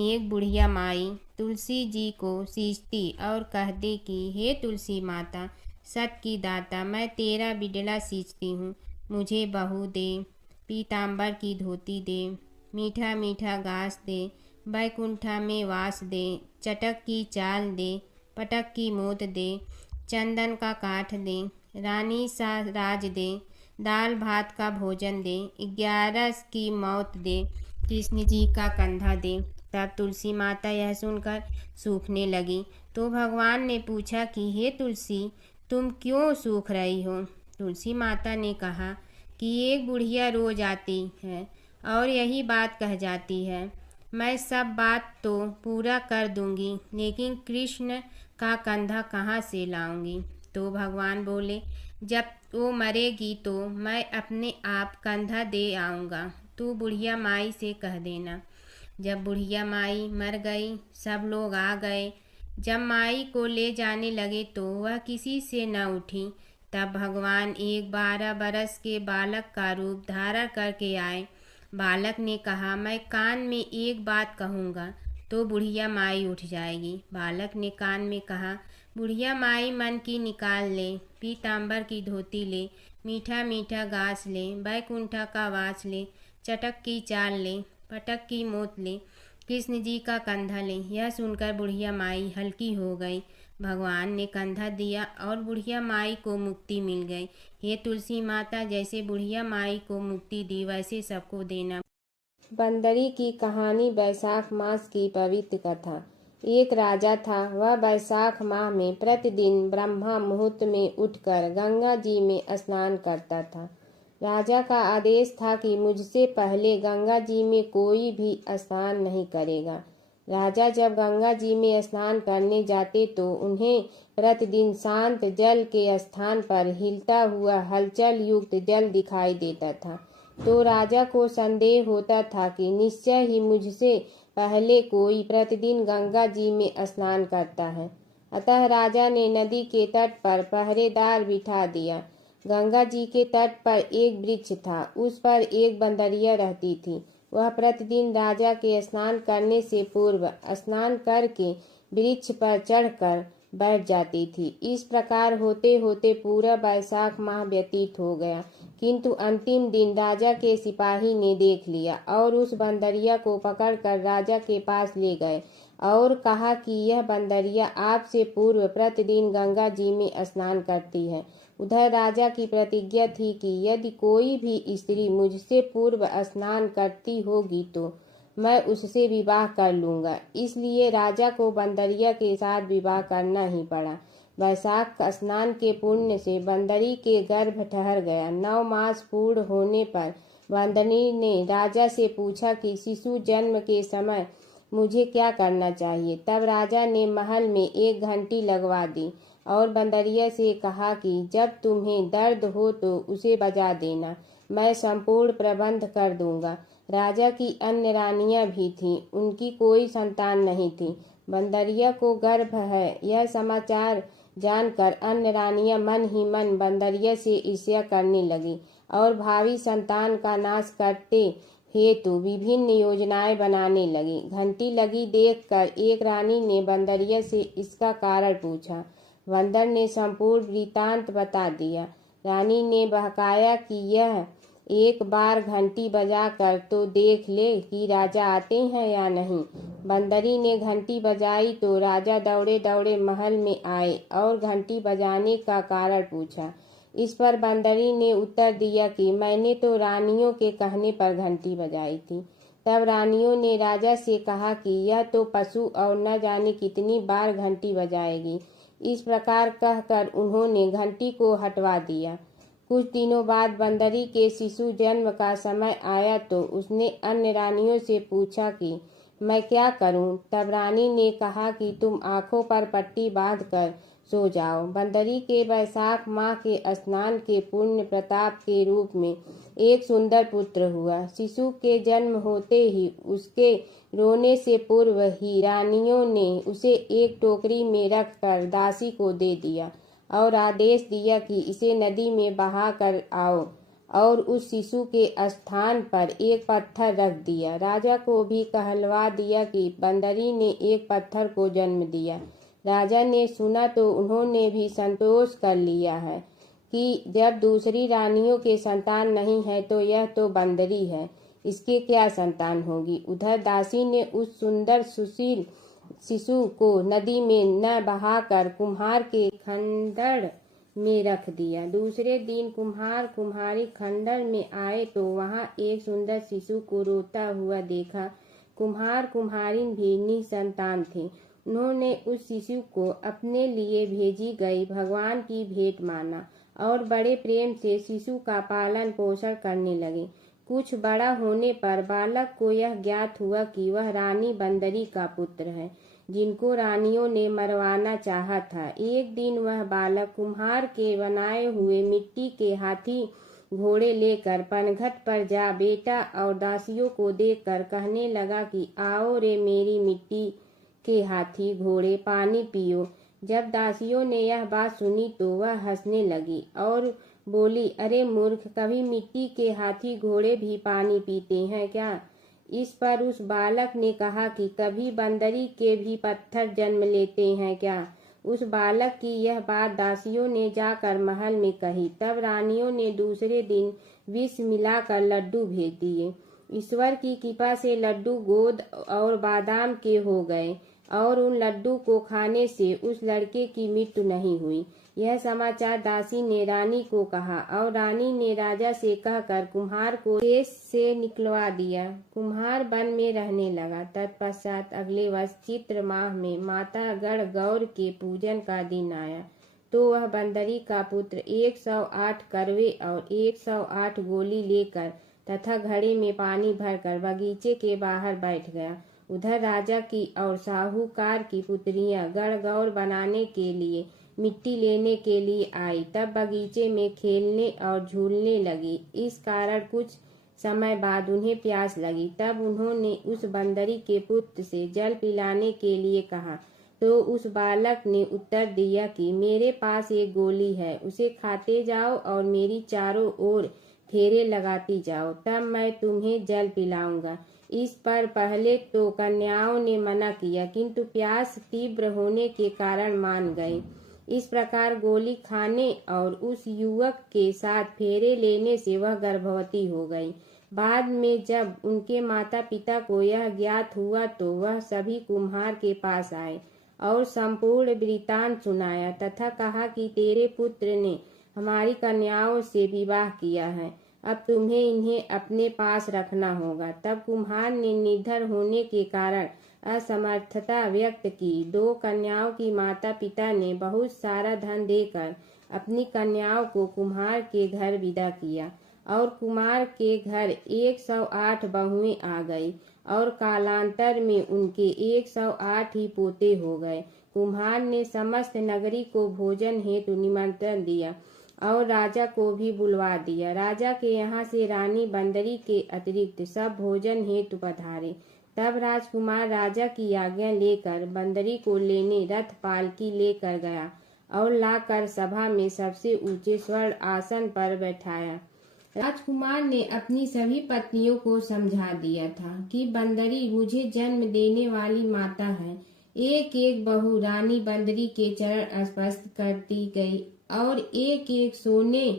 एक बुढ़िया माई तुलसी जी को सींचती और कहती कि हे तुलसी माता, सत की दाता, मैं तेरा बिडला सींचती हूँ, मुझे बहू दे, पीताम्बर की धोती दे, मीठा मीठा घास दे, बैकुंठा में वास दे, चटक की चाल दे, पटक की मोद दे, चंदन का काठ दे, रानी सा राज दे, दाल भात का भोजन दे, 11 की मौत दे, कृष्ण जी का कंधा दे। तब तुलसी माता यह सुनकर सूखने लगी। तो भगवान ने पूछा कि हे तुलसी, तुम क्यों सूख रही हो? तुलसी माता ने कहा कि एक बुढ़िया रोज आती है और यही बात कह जाती है, मैं सब बात तो पूरा कर दूंगी, लेकिन कृष्ण का कंधा कहाँ से लाऊंगी? तो भगवान बोले, जब वो मरेगी तो मैं अपने आप कंधा दे आऊँगा, तू बुढ़िया माई से कह देना। जब बुढ़िया माई मर गई, सब लोग आ गए। जब माई को ले जाने लगे तो वह किसी से न उठी। तब भगवान एक 12 बरस के बालक का रूप धारण करके आए। बालक ने कहा, मैं कान में एक बात कहूँगा तो बुढ़िया माई उठ जाएगी। बालक ने कान में कहा, बुढ़िया माई मन की निकाल ले, पीताम्बर की धोती ले, मीठा मीठा घास ले, बैकुंठा का वास ले, चटक की चाल ले, पटक की मोत ले, कृष्ण जी का कंधा ले। यह सुनकर बुढ़िया माई हल्की हो गई। भगवान ने कंधा दिया और बुढ़िया माई को मुक्ति मिल गई। हे तुलसी माता, जैसे बुढ़िया माई को मुक्ति दी वैसे सबको देना। बंदरी की कहानी। बैसाख मास की पवित्र कथा। एक राजा था। वह बैसाख माह में प्रतिदिन ब्रह्मा मुहूर्त में उठकर गंगा जी में स्नान करता था। राजा का आदेश था कि मुझसे पहले गंगा जी में कोई भी स्नान नहीं करेगा। राजा जब गंगा जी में स्नान करने जाते तो उन्हें प्रतिदिन शांत जल के स्थान पर हिलता हुआ हलचल युक्त जल दिखाई देता था। तो राजा को संदेह होता था कि निश्चय ही मुझसे पहले कोई प्रतिदिन गंगा जी में स्नान करता है। अतः राजा ने नदी के तट पर पहरेदार बिठा दिया। गंगा जी के तट पर एक वृक्ष था। उस पर एक बंदरिया रहती थी। वह प्रतिदिन राजा के स्नान करने से पूर्व स्नान करके वृक्ष पर चढ़कर बैठ जाती थी। इस प्रकार होते होते पूरा बैसाख माह व्यतीत हो गया, किंतु अंतिम दिन राजा के सिपाही ने देख लिया और उस बंदरिया को पकड़कर राजा के पास ले गए और कहा कि यह बंदरिया आपसे पूर्व प्रतिदिन गंगा जी में स्नान करती है। उधर राजा की प्रतिज्ञा थी कि यदि कोई भी स्त्री मुझसे पूर्व स्नान करती होगी तो मैं उससे विवाह कर लूंगा। इसलिए राजा को बंदरिया के साथ विवाह करना ही पड़ा। वैशाख स्नान के पुण्य से बंदरी के गर्भ ठहर गया। 9 मास पूर्ण होने पर बंदरी ने राजा से पूछा कि शिशु जन्म के समय मुझे क्या करना चाहिए। तब राजा ने महल में एक घंटी लगवा दी और बंदरिया से कहा कि जब तुम्हें दर्द हो तो उसे बजा देना, मैं संपूर्ण प्रबंध कर दूंगा। राजा की अन्य रानियां भी थीं, उनकी कोई संतान नहीं थी। बंदरिया को गर्भ है यह समाचार जानकर अन्य रानियां मन ही मन बंदरिया से ईर्ष्या करने लगी और भावी संतान का नाश करते हेतु विभिन्न योजनाएं बनाने लगी। घंटी लगी देखकर एक रानी ने बंदरिया से इसका कारण पूछा। बंदर ने संपूर्ण वृतांत बता दिया। रानी ने बहकाया कि यह एक बार घंटी बजाकर तो देख ले कि राजा आते हैं या नहीं। बंदरी ने घंटी बजाई तो राजा दौड़े दौड़े महल में आए और घंटी बजाने का कारण पूछा। इस पर बंदरी ने उत्तर दिया कि मैंने तो रानियों के कहने पर घंटी बजाई थी। तब रानियों ने राजा से कहा कि यह तो पशु और न जाने कितनी बार घंटी बजाएगी। इस प्रकार कहकर उन्होंने घंटी को हटवा दिया। कुछ दिनों बाद बंदरी के शिशु जन्म का समय आया तो उसने अन्य रानियों से पूछा कि मैं क्या करूं। तब रानी ने कहा कि तुम आंखों पर पट्टी बांधकर सो जाओ। बंदरी के वैशाख माह के स्नान के पुण्य प्रताप के रूप में एक सुंदर पुत्र हुआ। शिशु के जन्म होते ही उसके रोने से पूर्व ही रानियों ने उसे एक टोकरी में रखकर दासी को दे दिया और आदेश दिया कि इसे नदी में बहा कर आओ और उस शिशु के स्थान पर एक पत्थर रख दिया। राजा को भी कहलवा दिया कि बंदरी ने एक पत्थर को जन्म दिया। राजा ने सुना तो उन्होंने भी संतोष कर लिया है कि जब दूसरी रानियों के संतान नहीं है तो यह तो बंदरी है, इसके क्या संतान होगी। उधर दासी ने उस सुंदर सुशील शिशु को नदी में न बहाकर कुम्हार के खंडर में रख दिया। दूसरे दिन कुम्हार कुम्हारी खंडर में आए तो वहां एक सुंदर शिशु को रोता हुआ देखा। कुम्हार कुम्हारिन भी निसंतान थे। उन्होंने उस शिशु को अपने लिए भेजी गई भगवान की भेंट माना और बड़े प्रेम से शिशु का पालन पोषण करने लगे। कुछ बड़ा होने पर बालक को यह ज्ञात हुआ कि वह रानी बंदरी का पुत्र है, जिनको रानियों ने मरवाना चाहा था। एक दिन वह बालक कुम्हार के बनाए हुए मिट्टी के हाथी घोड़े लेकर पनघट पर जा बेटा और दासियों को देखकर कहने लगा कि आओ रे मेरी मिट्टी के हाथी घोड़े, पानी पियो। जब दासियों ने यह बात सुनी तो वह हंसने लगी और बोली, अरे मूर्ख, कभी मिट्टी के हाथी घोड़े भी पानी पीते हैं क्या। इस पर उस बालक ने कहा कि कभी बंदरी के भी पत्थर जन्म लेते हैं क्या। उस बालक की यह बात दासियों ने जाकर महल में कही। तब रानियों ने दूसरे दिन विष मिलाकर लड्डू भेज दिए। ईश्वर की कृपा से लड्डू गोद और बादाम के हो गए और उन लड्डू को खाने से उस लड़के की मृत्यु नहीं हुई। यह समाचार दासी ने रानी को कहा और रानी ने राजा से कहकर कुम्हार को देश से निकलवा दिया। कुम्हार वन में रहने लगा। तत्पश्चात अगले वर्ष चित्र माह में माता गण गौर के पूजन का दिन आया तो वह बंदरी का पुत्र 108 करवे और 108 गोली लेकर तथा घड़े में पानी भरकर बगीचे के बाहर बैठ गया। उधर राजा की और साहूकार की पुत्रियां गणगौर बनाने के लिए मिट्टी लेने के लिए आई। तब बगीचे में खेलने और झूलने लगी। इस कारण कुछ समय बाद उन्हें प्यास लगी। तब उन्होंने उस बंदरी के पुत्र से जल पिलाने के लिए कहा तो उस बालक ने उत्तर दिया कि मेरे पास एक गोली है, उसे खाते जाओ और मेरी चारों ओर फेरे लगाती जाओ, तब मैं तुम्हें जल पिलाऊंगा। इस पर पहले तो कन्याओं ने मना किया, किंतु प्यास तीव्र होने के कारण मान गई। इस प्रकार गोली खाने और उस युवक के साथ फेरे लेने से वह गर्भवती हो गई। बाद में जब उनके माता पिता को यह ज्ञात हुआ तो वह सभी कुम्हार के पास आए और संपूर्ण वृत्तांत सुनाया तथा कहा कि तेरे पुत्र ने हमारी कन्याओं से विवाह किया है, अब तुम्हें इन्हें अपने पास रखना होगा। तब कुम्हार ने निर्धर होने के कारण असमर्थता व्यक्त की। 2 कन्याओं की माता पिता ने बहुत सारा धन देकर अपनी कन्याओं को कुम्हार के घर विदा किया और कुम्हार के घर 108 बहुएं आ गई और कालांतर में उनके 108 ही पोते हो गए। कुम्हार ने समस्त नगरी को भोजन हेतु निमंत्रण दिया और राजा को भी बुलवा दिया। राजा के यहाँ से रानी बंदरी के अतिरिक्त सब भोजन हेतु पधारे। तब राजकुमार राजा की आज्ञा लेकर बंदरी को लेने रथ पालकी लेकर गया और लाकर सभा में सबसे ऊंचे स्वर्ण आसन पर बैठाया। राजकुमार ने अपनी सभी पत्नियों को समझा दिया था कि बंदरी मुझे जन्म देने वाली माता है। एक एक बहू रानी बंदरी के चरण स्पर्श करती गई और एक एक सोने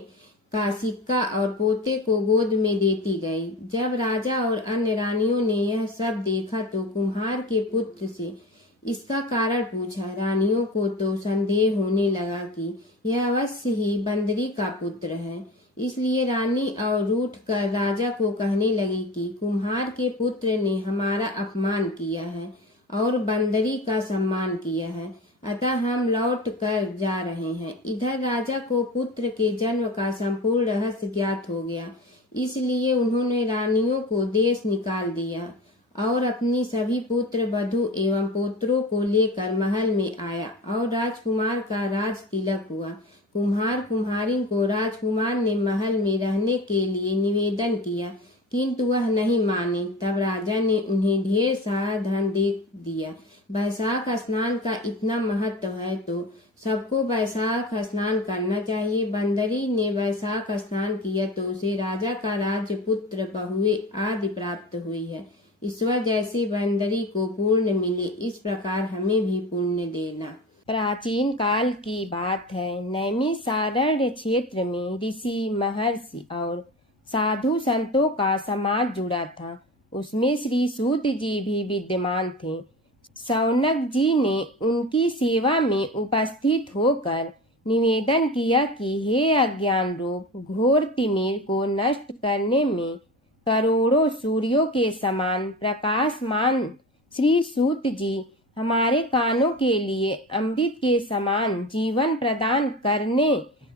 का सिक्का और पोते को गोद में देती गई। जब राजा और अन्य रानियों ने यह सब देखा तो कुम्हार के पुत्र से इसका कारण पूछा। रानियों को तो संदेह होने लगा कि यह अवश्य ही बंदरी का पुत्र है, इसलिए रानी और रूठ कर राजा को कहने लगी कि कुम्हार के पुत्र ने हमारा अपमान किया है और बंदरी का सम्मान किया है, अतः हम लौट कर जा रहे हैं। इधर राजा को पुत्र के जन्म का संपूर्ण रहस्य ज्ञात हो गया, इसलिए उन्होंने रानियों को देश निकाल दिया और अपनी सभी पुत्र वधू एवं पुत्रों को लेकर महल में आया और राजकुमार का राज तिलक हुआ। कुम्हार कुम्हारिन को राजकुमार ने महल में रहने के लिए निवेदन किया, किंतु वह नहीं माने। तब राजा ने उन्हें ढेर सारा धन दे दिया। वैशाख स्नान का इतना महत्व है तो सबको वैशाख स्नान करना चाहिए। बंदरी ने वैशाख स्नान किया तो उसे राजा का राज्य, पुत्र, बहुएं आदि प्राप्त हुई है। ईश्वर जैसे बंदरी को पुण्य मिले, इस प्रकार हमें भी पुण्य देना। प्राचीन काल की बात है। नैमिषारण्य क्षेत्र में ऋषि, महर्षि और साधु संतों का समाज जुड़ा था। उसमें श्री सूत जी भी विद्यमान थे। शौनक जी ने उनकी सेवा में उपस्थित होकर निवेदन किया कि हे अज्ञान रूप घोर तिमिर को नष्ट करने में करोड़ों सूर्यों के समान प्रकाशमान श्री सूत जी, हमारे कानों के लिए अमृत के समान जीवन प्रदान करने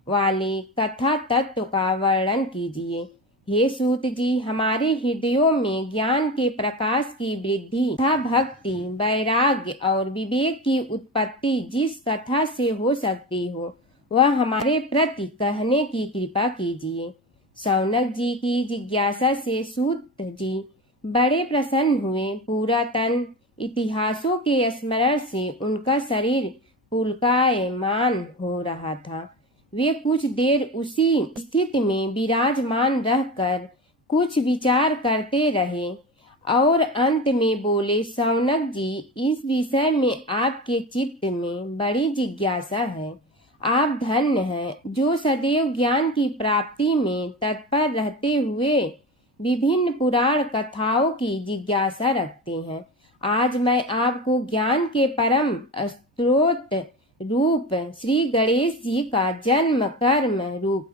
वाले कथा तत्व का वर्णन कीजिए। हे सूत जी, हमारे हृदयों में ज्ञान के प्रकाश की वृद्धि तथा भक्ति, वैराग्य और विवेक की उत्पत्ति जिस कथा से हो सकती हो, वह हमारे प्रति कहने की कृपा कीजिए। शौनक जी की जिज्ञासा से सूत जी बड़े प्रसन्न हुए। पुरातन इतिहासों के स्मरण से उनका शरीर पुलकायमान हो रहा था। वे कुछ देर उसी स्थिति में विराजमान रहकर कुछ विचार करते रहे और अंत में बोले, शौनक जी, इस विषय में आपके चित्त में बड़ी जिज्ञासा है। आप धन्य हैं जो सदैव ज्ञान की प्राप्ति में तत्पर रहते हुए विभिन्न पुराण कथाओं की जिज्ञासा रखते हैं। आज मैं आपको ज्ञान के परम स्रोत रूप श्री गणेश जी का जन्म कर्म रूप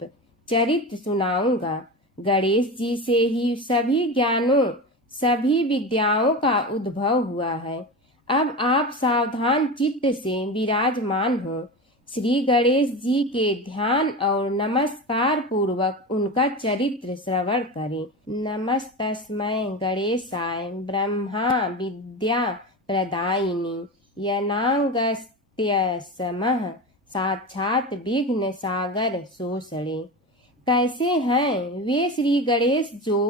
चरित्र सुनाऊंगा। गणेश जी से ही सभी ज्ञानों, सभी विद्याओं का उद्भव हुआ है। अब आप सावधान चित्त से विराजमान हो। श्री गणेश जी के ध्यान और नमस्कार पूर्वक उनका चरित्र श्रवण करें। नमस्तस्मै गणेशाय ब्रह्मा विद्या प्रदायिनी यनांगस्त्यसमः साक्षात विघ्न सागर सोषणे। कैसे हैं वे श्री गणेश जो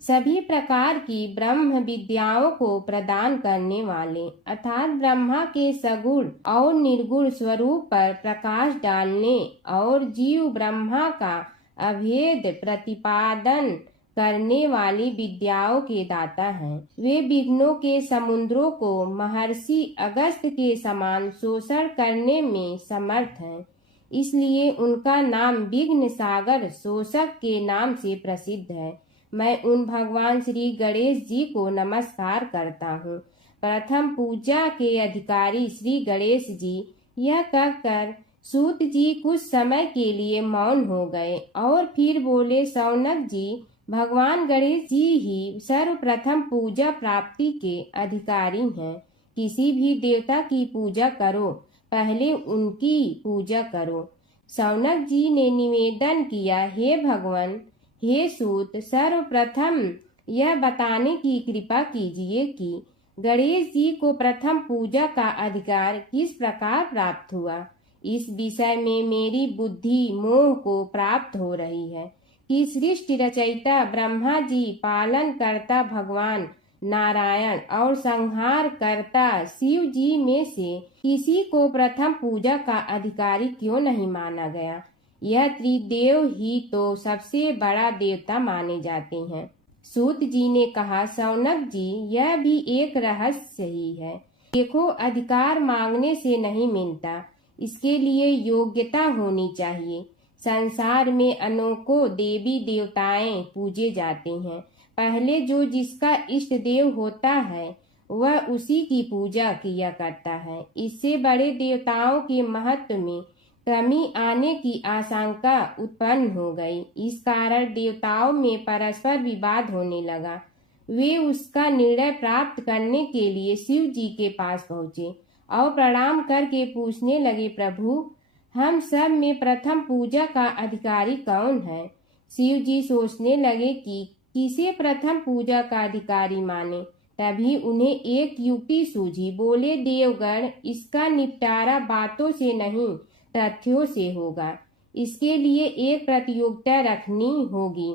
सभी प्रकार की ब्रह्म विद्याओं को प्रदान करने वाले अर्थात ब्रह्मा के सगुण और निर्गुण स्वरूप पर प्रकाश डालने और जीव ब्रह्मा का अभेद प्रतिपादन करने वाली विद्याओं के दाता हैं। वे विघ्नों के समुद्रों को महर्षि अगस्त्य के समान शोषण करने में समर्थ हैं। इसलिए उनका नाम विघ्न सागर शोषक के नाम से प्रसिद्ध है। मैं उन भगवान श्री गणेश जी को नमस्कार करता हूँ। प्रथम पूजा के अधिकारी श्री गणेश जी। यह कहकर सूत जी कुछ समय के लिए मौन हो गए और फिर बोले, शौनक जी, भगवान गणेश जी ही सर्वप्रथम पूजा प्राप्ति के अधिकारी हैं। किसी भी देवता की पूजा करो, पहले उनकी पूजा करो। शौनक जी ने निवेदन किया, हे भगवान, हे सूत, सर्वप्रथम यह बताने की कृपा कीजिए कि गणेश जी को प्रथम पूजा का अधिकार किस प्रकार प्राप्त हुआ। इस विषय में मेरी बुद्धि मोह को प्राप्त हो रही है कि सृष्टि रचयिता ब्रह्मा जी, पालन करता भगवान नारायण और संहार करता शिव जी में से किसी को प्रथम पूजा का अधिकारी क्यों नहीं माना गया। यह त्रिदेव ही तो सबसे बड़ा देवता माने जाते हैं। सूत जी ने कहा, शौनक जी, यह भी एक रहस्य ही है। देखो, अधिकार मांगने से नहीं मिलता, इसके लिए योग्यता होनी चाहिए। संसार में अनेकों देवी देवताएं पूजे जाते हैं। पहले जो जिसका इष्ट देव होता है वह उसी की पूजा किया करता है। इससे बड़े देवताओं के महत्व में कमी आने की आशंका उत्पन्न हो गई। इस कारण देवताओं में परस्पर विवाद होने लगा। वे उसका निर्णय प्राप्त करने के लिए शिव जी के पास पहुँचे और प्रणाम करके पूछने लगे, प्रभु, हम सब में प्रथम पूजा का अधिकारी कौन है। शिव जी सोचने लगे कि किसे प्रथम पूजा का अधिकारी माने। तभी उन्हें एक युक्ति सूझी। बोले, देवगण, इसका निपटारा बातों से नहीं तथ्यों से होगा। इसके लिए एक प्रतियोगिता रखनी होगी,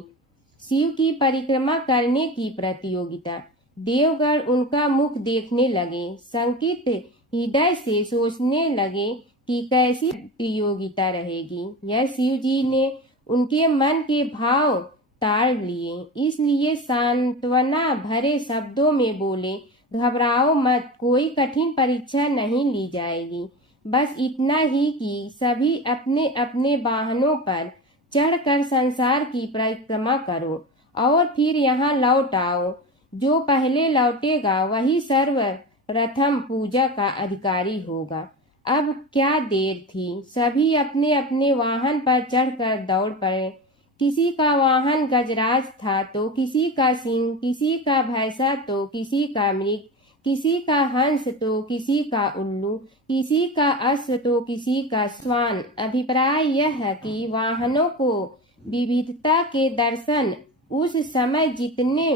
शिव की परिक्रमा करने की प्रतियोगिता। देवगण उनका मुख देखने लगे, शंकित हृदय से सोचने लगे कि कैसी प्रतियोगिता रहेगी। यह शिव जी ने उनके मन के भाव ताड़ लिए, इसलिए सांत्वना भरे शब्दों में बोले, घबराओ मत, कोई कठिन परीक्षा नहीं ली जाएगी। बस इतना ही कि सभी अपने अपने वाहनों पर चढ़कर संसार की परिक्रमा करो और फिर यहाँ लौट आओ। जो पहले लौटेगा वही सर्वप्रथम पूजा का अधिकारी होगा। अब क्या देर थी, सभी अपने अपने वाहन पर चढ़कर दौड़ पड़े। किसी का वाहन गजराज था तो किसी का सिंह, किसी का भैंसा तो किसी का मृग, किसी का हंस तो किसी का उल्लू, किसी का अश्व तो किसी का श्वान। अभिप्राय यह है कि वाहनों को विविधता के दर्शन उस समय जितने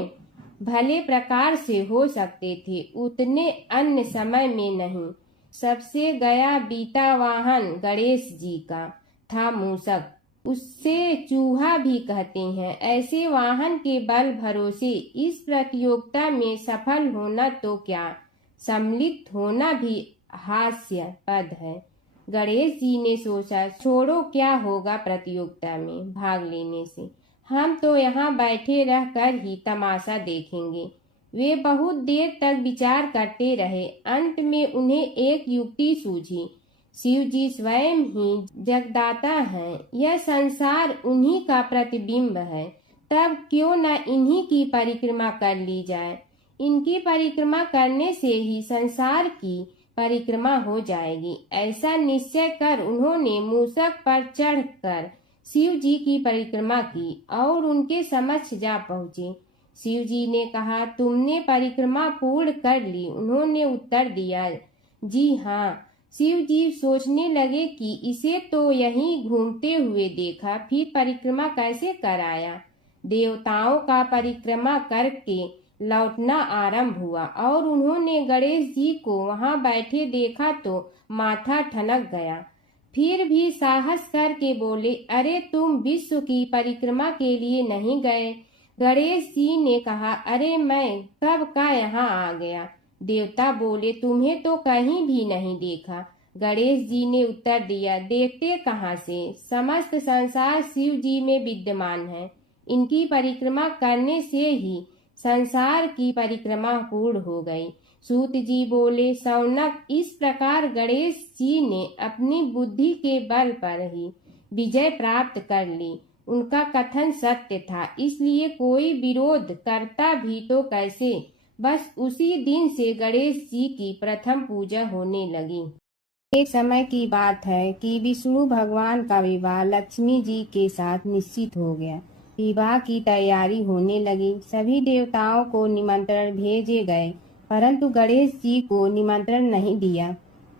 भले प्रकार से हो सकते थे उतने अन्य समय में नहीं। सबसे गया बीता वाहन गणेश जी का था मूषक, उससे चूहा भी कहते हैं। ऐसे वाहन के बल भरोसे इस प्रतियोगिता में सफल होना तो क्या, सम्मिलित होना भी हास्यास्पद है। गणेश जी ने सोचा, छोड़ो, क्या होगा प्रतियोगिता में भाग लेने से, हम तो यहाँ बैठे रहकर ही तमाशा देखेंगे। वे बहुत देर तक विचार करते रहे। अंत में उन्हें एक युक्ति सूझी। शिव जी स्वयं ही जगदाता हैं, यह संसार उन्हीं का प्रतिबिंब है, तब क्यों न इन्हीं की परिक्रमा कर ली जाए। इनकी परिक्रमा करने से ही संसार की परिक्रमा हो जाएगी। ऐसा निश्चय कर उन्होंने मूषक पर चढ़कर शिव जी की परिक्रमा की और उनके समक्ष जा पहुँचे। शिव जी ने कहा, तुमने परिक्रमा पूर्ण कर ली। उन्होंने उत्तर दिया, जी हाँ। शिव जी सोचने लगे कि इसे तो यहीं घूमते हुए देखा, फिर परिक्रमा कैसे कराया। देवताओं का परिक्रमा करके लौटना आरंभ हुआ और उन्होंने गणेश जी को वहां बैठे देखा तो माथा ठनक गया। फिर भी साहस करके बोले, अरे तुम विश्व की परिक्रमा के लिए नहीं गए। गणेश जी ने कहा, अरे मैं कब का यहाँ आ गया। देवता बोले, तुम्हें तो कहीं भी नहीं देखा। गणेश जी ने उत्तर दिया, देखते कहाँ से, समस्त संसार शिव जी में विद्यमान है। इनकी परिक्रमा करने से ही संसार की परिक्रमा पूर्ण हो गई। सूत जी बोले, शौनक, इस प्रकार गणेश जी ने अपनी बुद्धि के बल पर ही विजय प्राप्त कर ली। उनका कथन सत्य था, इसलिए कोई विरोध करता भी तो कैसे। बस उसी दिन से गणेश जी की प्रथम पूजा होने लगी। एक समय की बात है कि विष्णु भगवान का विवाह लक्ष्मी जी के साथ निश्चित हो गया। विवाह की तैयारी होने लगी। सभी देवताओं को निमंत्रण भेजे गए, परंतु गणेश जी को निमंत्रण नहीं दिया।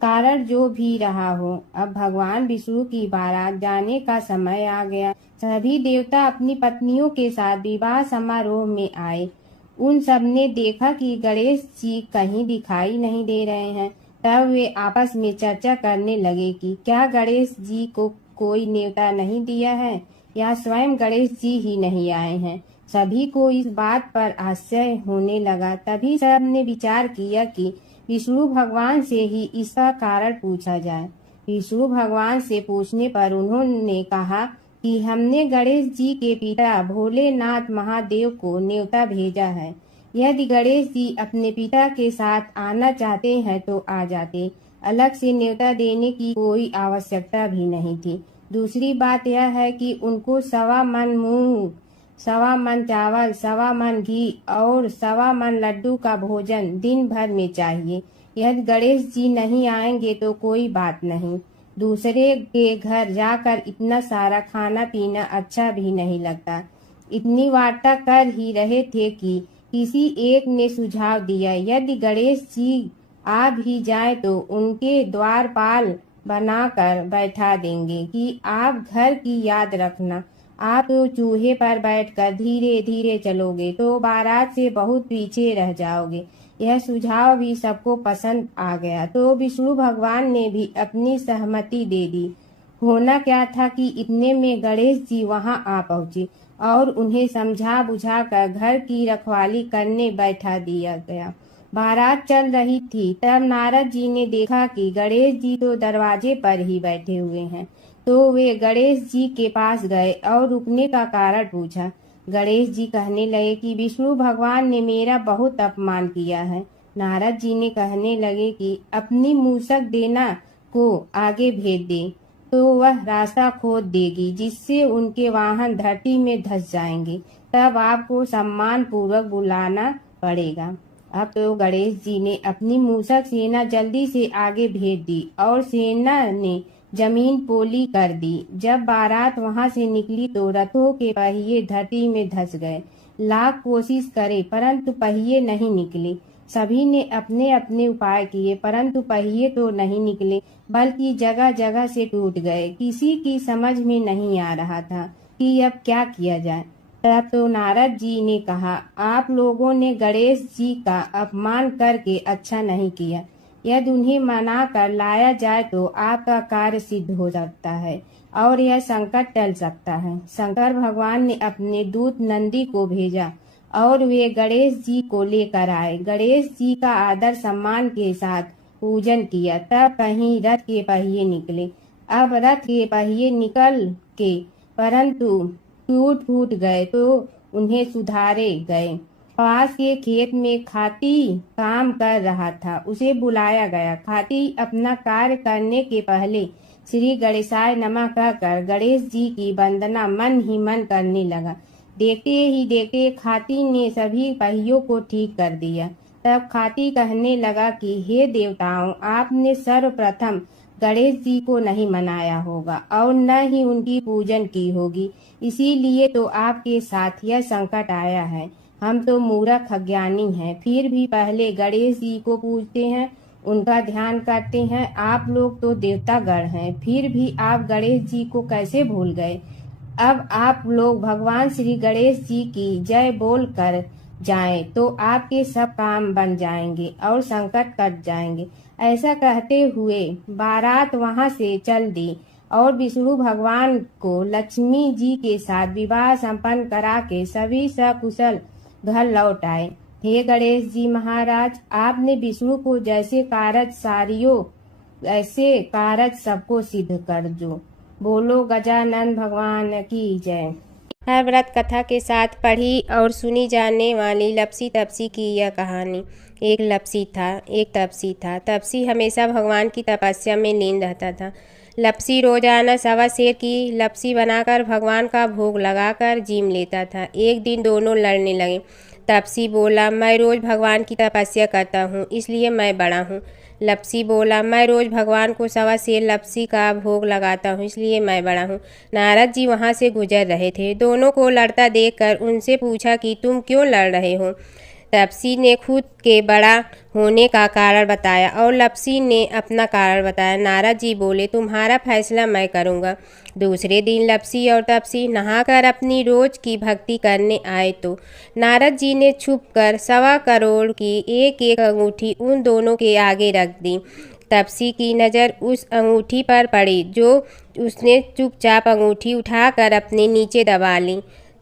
कारण जो भी रहा हो, अब भगवान विष्णु की बारात जाने का समय आ गया। सभी देवता अपनी पत्नियों के साथ विवाह समारोह में आए। उन सब ने देखा कि गणेश जी कहीं दिखाई नहीं दे रहे हैं। तब वे आपस में चर्चा करने लगे कि क्या गणेश जी को कोई न्योता नहीं दिया है या स्वयं गणेश जी ही नहीं आए हैं। सभी को इस बात पर आश्चर्य होने लगा। तभी सब ने विचार किया कि विष्णु भगवान से ही इसका कारण पूछा जाए। विष्णु भगवान से पूछने पर उन्होंने कहा कि हमने गणेश जी के पिता भोलेनाथ महादेव को न्योता भेजा है। यदि गणेश जी अपने पिता के साथ आना चाहते हैं तो आ जाते। अलग से न्योता देने की कोई आवश्यकता भी नहीं थी। दूसरी बात यह है कि उनको 1.25 मन मूंग, 1.25 मन चावल, 1.25 मन घी और 1.25 मन लड्डू का भोजन दिन भर में चाहिए। यदि गणेश जी नहीं आएंगे तो कोई बात नहीं। दूसरे के घर जाकर इतना सारा खाना पीना अच्छा भी नहीं लगता। इतनी वार्ता कर ही रहे थे कि किसी एक ने सुझाव दिया, यदि गणेश जी आ भी जाए तो उनके द्वारपाल बनाकर बैठा देंगे कि आप घर की याद रखना। आप तो चूहे पर बैठकर धीरे धीरे चलोगे तो बारात से बहुत पीछे रह जाओगे। यह सुझाव भी सबको पसंद आ गया तो विष्णु भगवान ने भी अपनी सहमति दे दी। होना क्या था कि इतने में गणेश जी वहां आ पहुंचे और उन्हें समझा बुझाकर घर की रखवाली करने बैठा दिया गया। बारात चल रही थी, तब नारद जी ने देखा कि गणेश जी तो दरवाजे पर ही बैठे हुए हैं। तो वे गणेश जी के पास गए और रुकने का कारण पूछा। गणेश जी कहने लगे कि विष्णु भगवान ने मेरा बहुत अपमान किया है। नारद जी ने कहने लगे कि अपनी मूसक देना को आगे भेज दे तो वह रास्ता खोद देगी, जिससे उनके वाहन धरती में धंस जाएंगे। तब आपको सम्मान पूर्वक बुलाना पड़ेगा। अब तो गणेश जी ने अपनी मूसक सेना जल्दी से आगे भेज दी और सेना ने जमीन पोली कर दी। जब बारात वहां से निकली तो रथों के पहिए धरती में धंस गए। लाख कोशिश करे परंतु पहिए नहीं निकले। सभी ने अपने अपने उपाय किए परंतु पहिए तो नहीं निकले, बल्कि जगह जगह से टूट गए। किसी की समझ में नहीं आ रहा था कि अब क्या किया जाए। तब तो नारद जी ने कहा, आप लोगों ने गणेश जी का अपमान करके अच्छा नहीं किया। यदि उन्हें मना कर लाया जाए तो आपका कार्य सिद्ध हो सकता है और यह संकट टल सकता है। शंकर भगवान ने अपने दूत नंदी को भेजा और वे गणेश जी को लेकर आए। गणेश जी का आदर सम्मान के साथ पूजन किया। तब कहीं रथ के पहिए निकले। अब रथ के पहिए निकल के परंतु टूट फूट गए तो उन्हें सुधारे गए। पास के खेत में खाती काम कर रहा था, उसे बुलाया गया। खाती अपना कार्य करने के पहले श्री गणेशाय नमः कहकर गणेश जी की वंदना मन ही मन करने लगा। देखते ही देखते खाती ने सभी पहियों को ठीक कर दिया। तब खाती कहने लगा कि हे देवताओं, आपने सर्वप्रथम गणेश जी को नहीं मनाया होगा और न ही उनकी पूजन की होगी, इसीलिए तो आपके साथ यह संकट आया है। हम तो मूर्ख अज्ञानी हैं, फिर भी पहले गणेश जी को पूजते हैं, उनका ध्यान करते हैं। आप लोग तो देवतागण हैं, फिर भी आप गणेश जी को कैसे भूल गए। अब आप लोग भगवान श्री गणेश जी की जय बोल कर जाएं तो आपके सब काम बन जाएंगे और संकट कट जाएंगे। ऐसा कहते हुए बारात वहां से चल दी और विष्णु भगवान को लक्ष्मी जी के साथ विवाह संपन्न करा के सभी सकुशल घर लौट आए। हे गणेश जी महाराज, आपने विष्णु को जैसे कारज सारियो ऐसे कारज सबको सिद्ध कर दो। बोलो गजानन भगवान की जय। हर व्रत कथा के साथ पढ़ी और सुनी जाने वाली लपसी तपसी की यह कहानी। एक तपसी था। तपसी हमेशा भगवान की तपस्या में लीन रहता था। लपसी रोजाना सवा सेर की लपसी बनाकर भगवान का भोग लगाकर जीम लेता था। एक दिन दोनों लड़ने लगे। तपसी बोला, मैं रोज़ भगवान की तपस्या करता हूँ, इसलिए मैं बड़ा हूँ। लपसी बोला, मैं रोज़ भगवान को सवा सेर लपसी का भोग लगाता हूँ, इसलिए मैं बड़ा हूँ। नारद जी वहाँ से गुजर रहे थे। दोनों को लड़ता देखकर उनसे पूछा कि तुम क्यों लड़ रहे हो। तपसी ने खुद के बड़ा होने का कारण बताया और लपसी ने अपना कारण बताया। नारद जी बोले, तुम्हारा फैसला मैं करूँगा। दूसरे दिन लपसी और तपसी नहाकर अपनी रोज की भक्ति करने आए तो नारद जी ने छुपकर 1.25 करोड़ की एक एक अंगूठी उन दोनों के आगे रख दी। तपसी की नज़र उस अंगूठी पर पड़ी जो उसने चुपचाप अंगूठी उठाकर अपने नीचे दबा ली।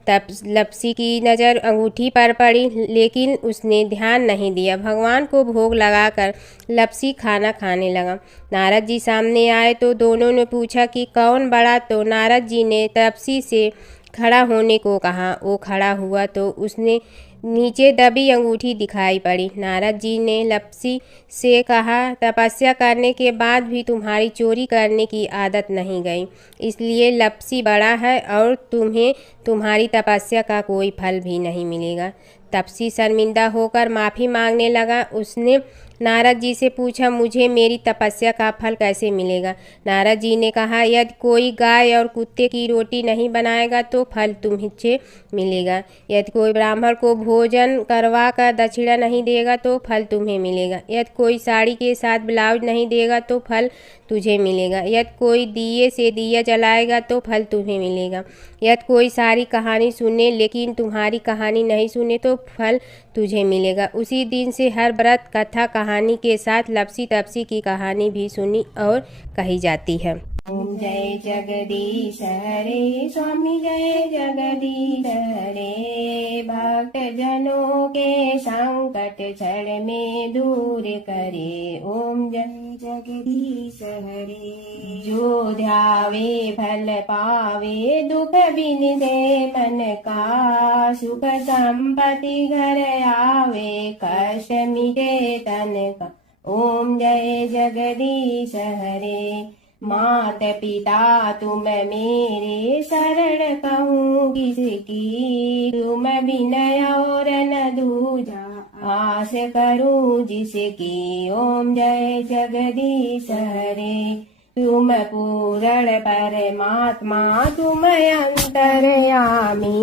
तब लपसी की नज़र अंगूठी पर पड़ी, लेकिन उसने ध्यान नहीं दिया। भगवान को भोग लगाकर लपसी खाना खाने लगा। नारद जी सामने आए तो दोनों ने पूछा कि कौन बड़ा, तो नारद जी ने तपसी से खड़ा होने को कहा। वो खड़ा हुआ तो उसने नीचे दबी अंगूठी दिखाई पड़ी। नारद जी ने लपसी से कहा, तपस्या करने के बाद भी तुम्हारी चोरी करने की आदत नहीं गई, इसलिए लपसी बड़ा है और तुम्हें तुम्हारी तपस्या का कोई फल भी नहीं मिलेगा। तपसी शर्मिंदा होकर माफ़ी मांगने लगा। उसने नारद जी से पूछा, मुझे मेरी तपस्या का फल कैसे मिलेगा। नारद जी ने कहा, यदि कोई गाय और कुत्ते की रोटी नहीं बनाएगा तो फल तुम्हें मिलेगा। यदि कोई ब्राह्मण को भोजन करवा कर दक्षिणा नहीं देगा तो फल तुम्हें मिलेगा। यदि कोई साड़ी के साथ ब्लाउज नहीं देगा तो फल तुझे मिलेगा। यदि कोई दिए से दिया जलाएगा तो फल तुम्हें मिलेगा। यदि कोई सारी कहानी सुने लेकिन तुम्हारी कहानी नहीं सुने तो फल तुझे मिलेगा। उसी दिन से हर व्रत कथा कहानी के साथ लपसी तपसी की कहानी भी सुनी और कही जाती है। ओम जय जगदीश हरे स्वामी, जय जगदीश हरे। भक्त जनों के संकट क्षण में दूर करे। ओम जय जगदीश हरे। जो ध्यावे फल पावे, दुख बिन दे मन का। सुख संपत्ति घर आवे, कष्ट मिटे तन का। ओम जय जगदीश हरे। मात पिता तुम मेरे, शरण कहूँ किसकी। तुम विनय और न दूजा, आस करूँ जिसकी। ओम जय जगदीश हरे। तुम पूर्ण परमात्मा, तुम अंतर्यामी।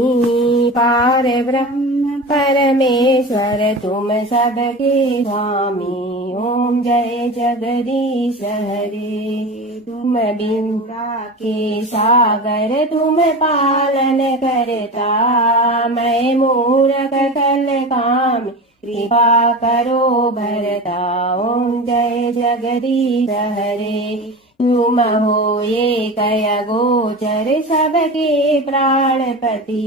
पार ब्रह्म परमेश्वर, तुम सबके स्वामी। ओम जय जगदीश हरे। तुम बिंदा के सागर, तुम पालन करता। मैं मूरख कल काम, कृपा करो भरता। ओम जय जगदीश हरे। तुम हो ये कय गोचर, सबके प्राणपति।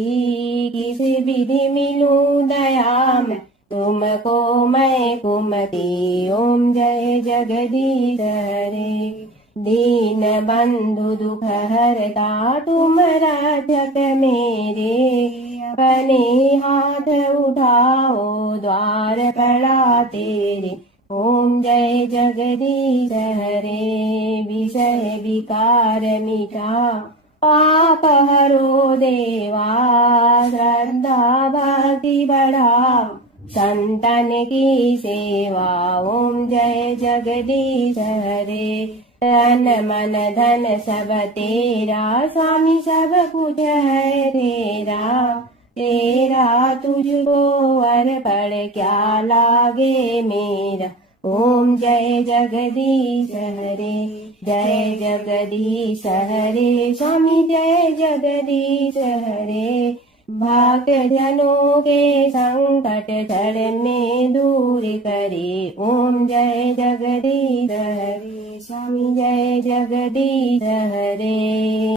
किस विधि मिलूं दया में, तुमको मैं कुमति। ओम जय जगदीश हरे। दीन बंधु दुख हरता, तुम रक्षक मेरे। अपने हाथ उठाओ, द्वार पड़ा तेरे। ओम जय जगदीश हरे। विषय विकार मिटा, पाप हरो देवा। श्रद्धा भक्ति बढ़ाओ, संतन की सेवा। ओम जय जगदीश हरे। तन मन धन सब तेरा, स्वामी सब कुछ है तेरा। तेरा तुझको अर्पण क्या लागे मेरा। ओम जय जगदीश हरे। जय जगदीश हरे स्वामी, जय जगदीश हरे। भक्त जनों के संकट क्षण में दूर करे। ओम जय जगदीश हरे स्वामी, जय जगदीश हरे।